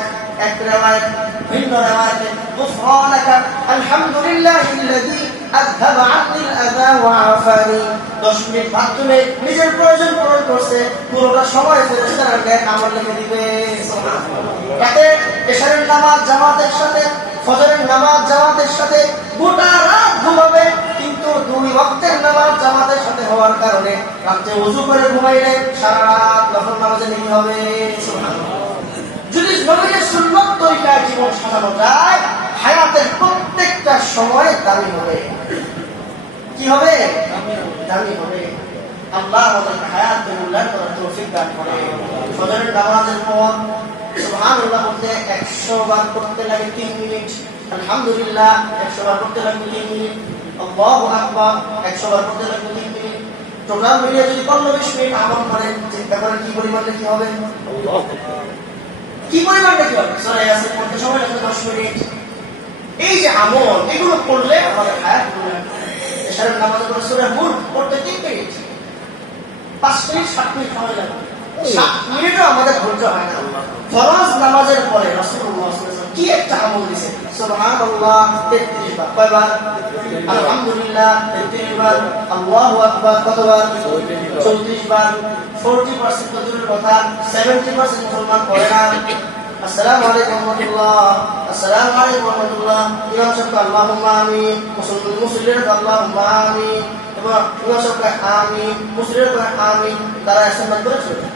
এক রিওয়ায়াত, ভিন্ন রিওয়ায়াতে গুফরানাক আলহামদুলিল্লাহিল্লাযী আযহাবা আন্নিল আযা ওয়া আফানি। 10 মিনিট বাথরুমে নিজের প্রয়োজন পূরণ করছে, পুরোটা সময় ফেরেশতারা নেক আমল লিখে দিবে। সুবহানাল্লাহ। রাতে এশারের নামাজ জামাতের সাথে, ফজরের নামাজ জামাতের সাথে, গোটা রাত ঘুমাবে, কিন্তু 2 ওয়াক্তের নামাজ জামাতের সাথে হওয়ার কারণে রাতে ওযু করে ঘুমাইলে সারা রাত নফল নামাজে নেকি হবে। সুবহানাল্লাহ। যদি নবীর সুন্নাত তরিকায় জীবন সাজানো যায়, হায়াতের প্রত্যেকটা সময় দামি হবে। কি হবে? দামি হবে। আল্লাহ আমাদের হায়াতের মূল্যায়ন করার তৌফিক দান করে। ফজরের নামাজের পর সুবহানাল্লাহ বলতে 100 বার করতে লাগে 3 মিনিট, আলহামদুলিল্লাহ 100 বার করতে লাগে 3 মিনিট, আল্লাহু আকবার 100 বার করতে লাগে 3 মিনিট। টোটাল মিলিয়ে যদি 15-20 মিনিট আমল করেন, চিন্তা করেন কি পরিমাণ কি হবে। কি পরিমাণটা কি হবে? সূরা ইয়াসিন পড়তে সময় লাগবে 10 মিনিট। এই যে আমল, এগুলো করলে আমাদের হায়াত এশারের নামাজে পড়ে সূরা মুলক পড়তে 3 মিনিট, 5 মিনিট 7 মিনিট সময় লাগবে। 7 মিনিটও আমাদের ধৈর্য হয় না। ফরজ নামাজের পরে রাসূলুল্লাহ সাল্লাল্লাহু আলাইহি ওয়াসাল্লাম কি একটা আমল দিয়েছে, সুবহানাল্লাহ 33 বার। কয়বার? আলহামদুলিল্লাহ 33 বার, আল্লাহু আকবার কতবার? 34 বার। 40% তো দূরের কথা, 70% মুসলমান পড়ে না। আসসালামু আলাইকুম ওয়া রাহমাতুল্লাহ, আসসালামু আলাইকুম ওয়া রাহমাতুল্লাহ। ইমাম সাহেব আল্লাহুম্মা আমিন, মুসল্লিরা আল্লাহুম্মা আমিন, এবং ইমাম সাহেব আমিন, মুসল্লিরা আমিন, তারা ইসলাম করে চলে।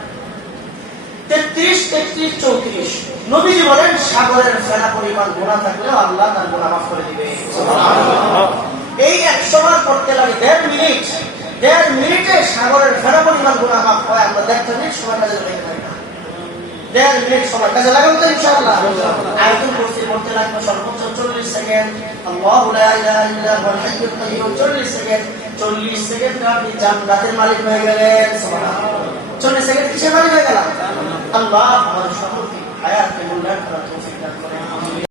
33, 33, 34 নবীজি বলেন সাগরের ফেনা পরিমাণ গুনাহ থাকলেও আল্লাহ তার গুনাহ মাফ করে দিবে। সুবহানাল্লাহ। এই 100 বার করতে লাগে 1.5 মিনিট। 1.5 মিনিটে সাগরের ফেনা পরিমাণ গুনাহ মাফ হয়। আমরা 1.5 মিনিট সময় কাজে লাগাই না। 1.5 মিনিট সময় কাজে লাগাবো তো ইনশাআল্লাহ। আয়াতুল কুরসি পড়তে লাগবে সর্বোচ্চ 40 সেকেন্ড। আল্লাহু লা ইলাহা ইল্লা হুয়াল হাইয়্যুল কাইয়্যুম 40 সেকেন্ড। 40 সেকেন্ডে আপনি জান্নাতের মালিক হয়ে গেলেন। সুবহানাল্লাহ। 40 সেকেন্ড কিসের মালিক হয়ে গেলাম? আল্লাহ আমাদের সকলকে হায়াতকে মূল্যায়ন করার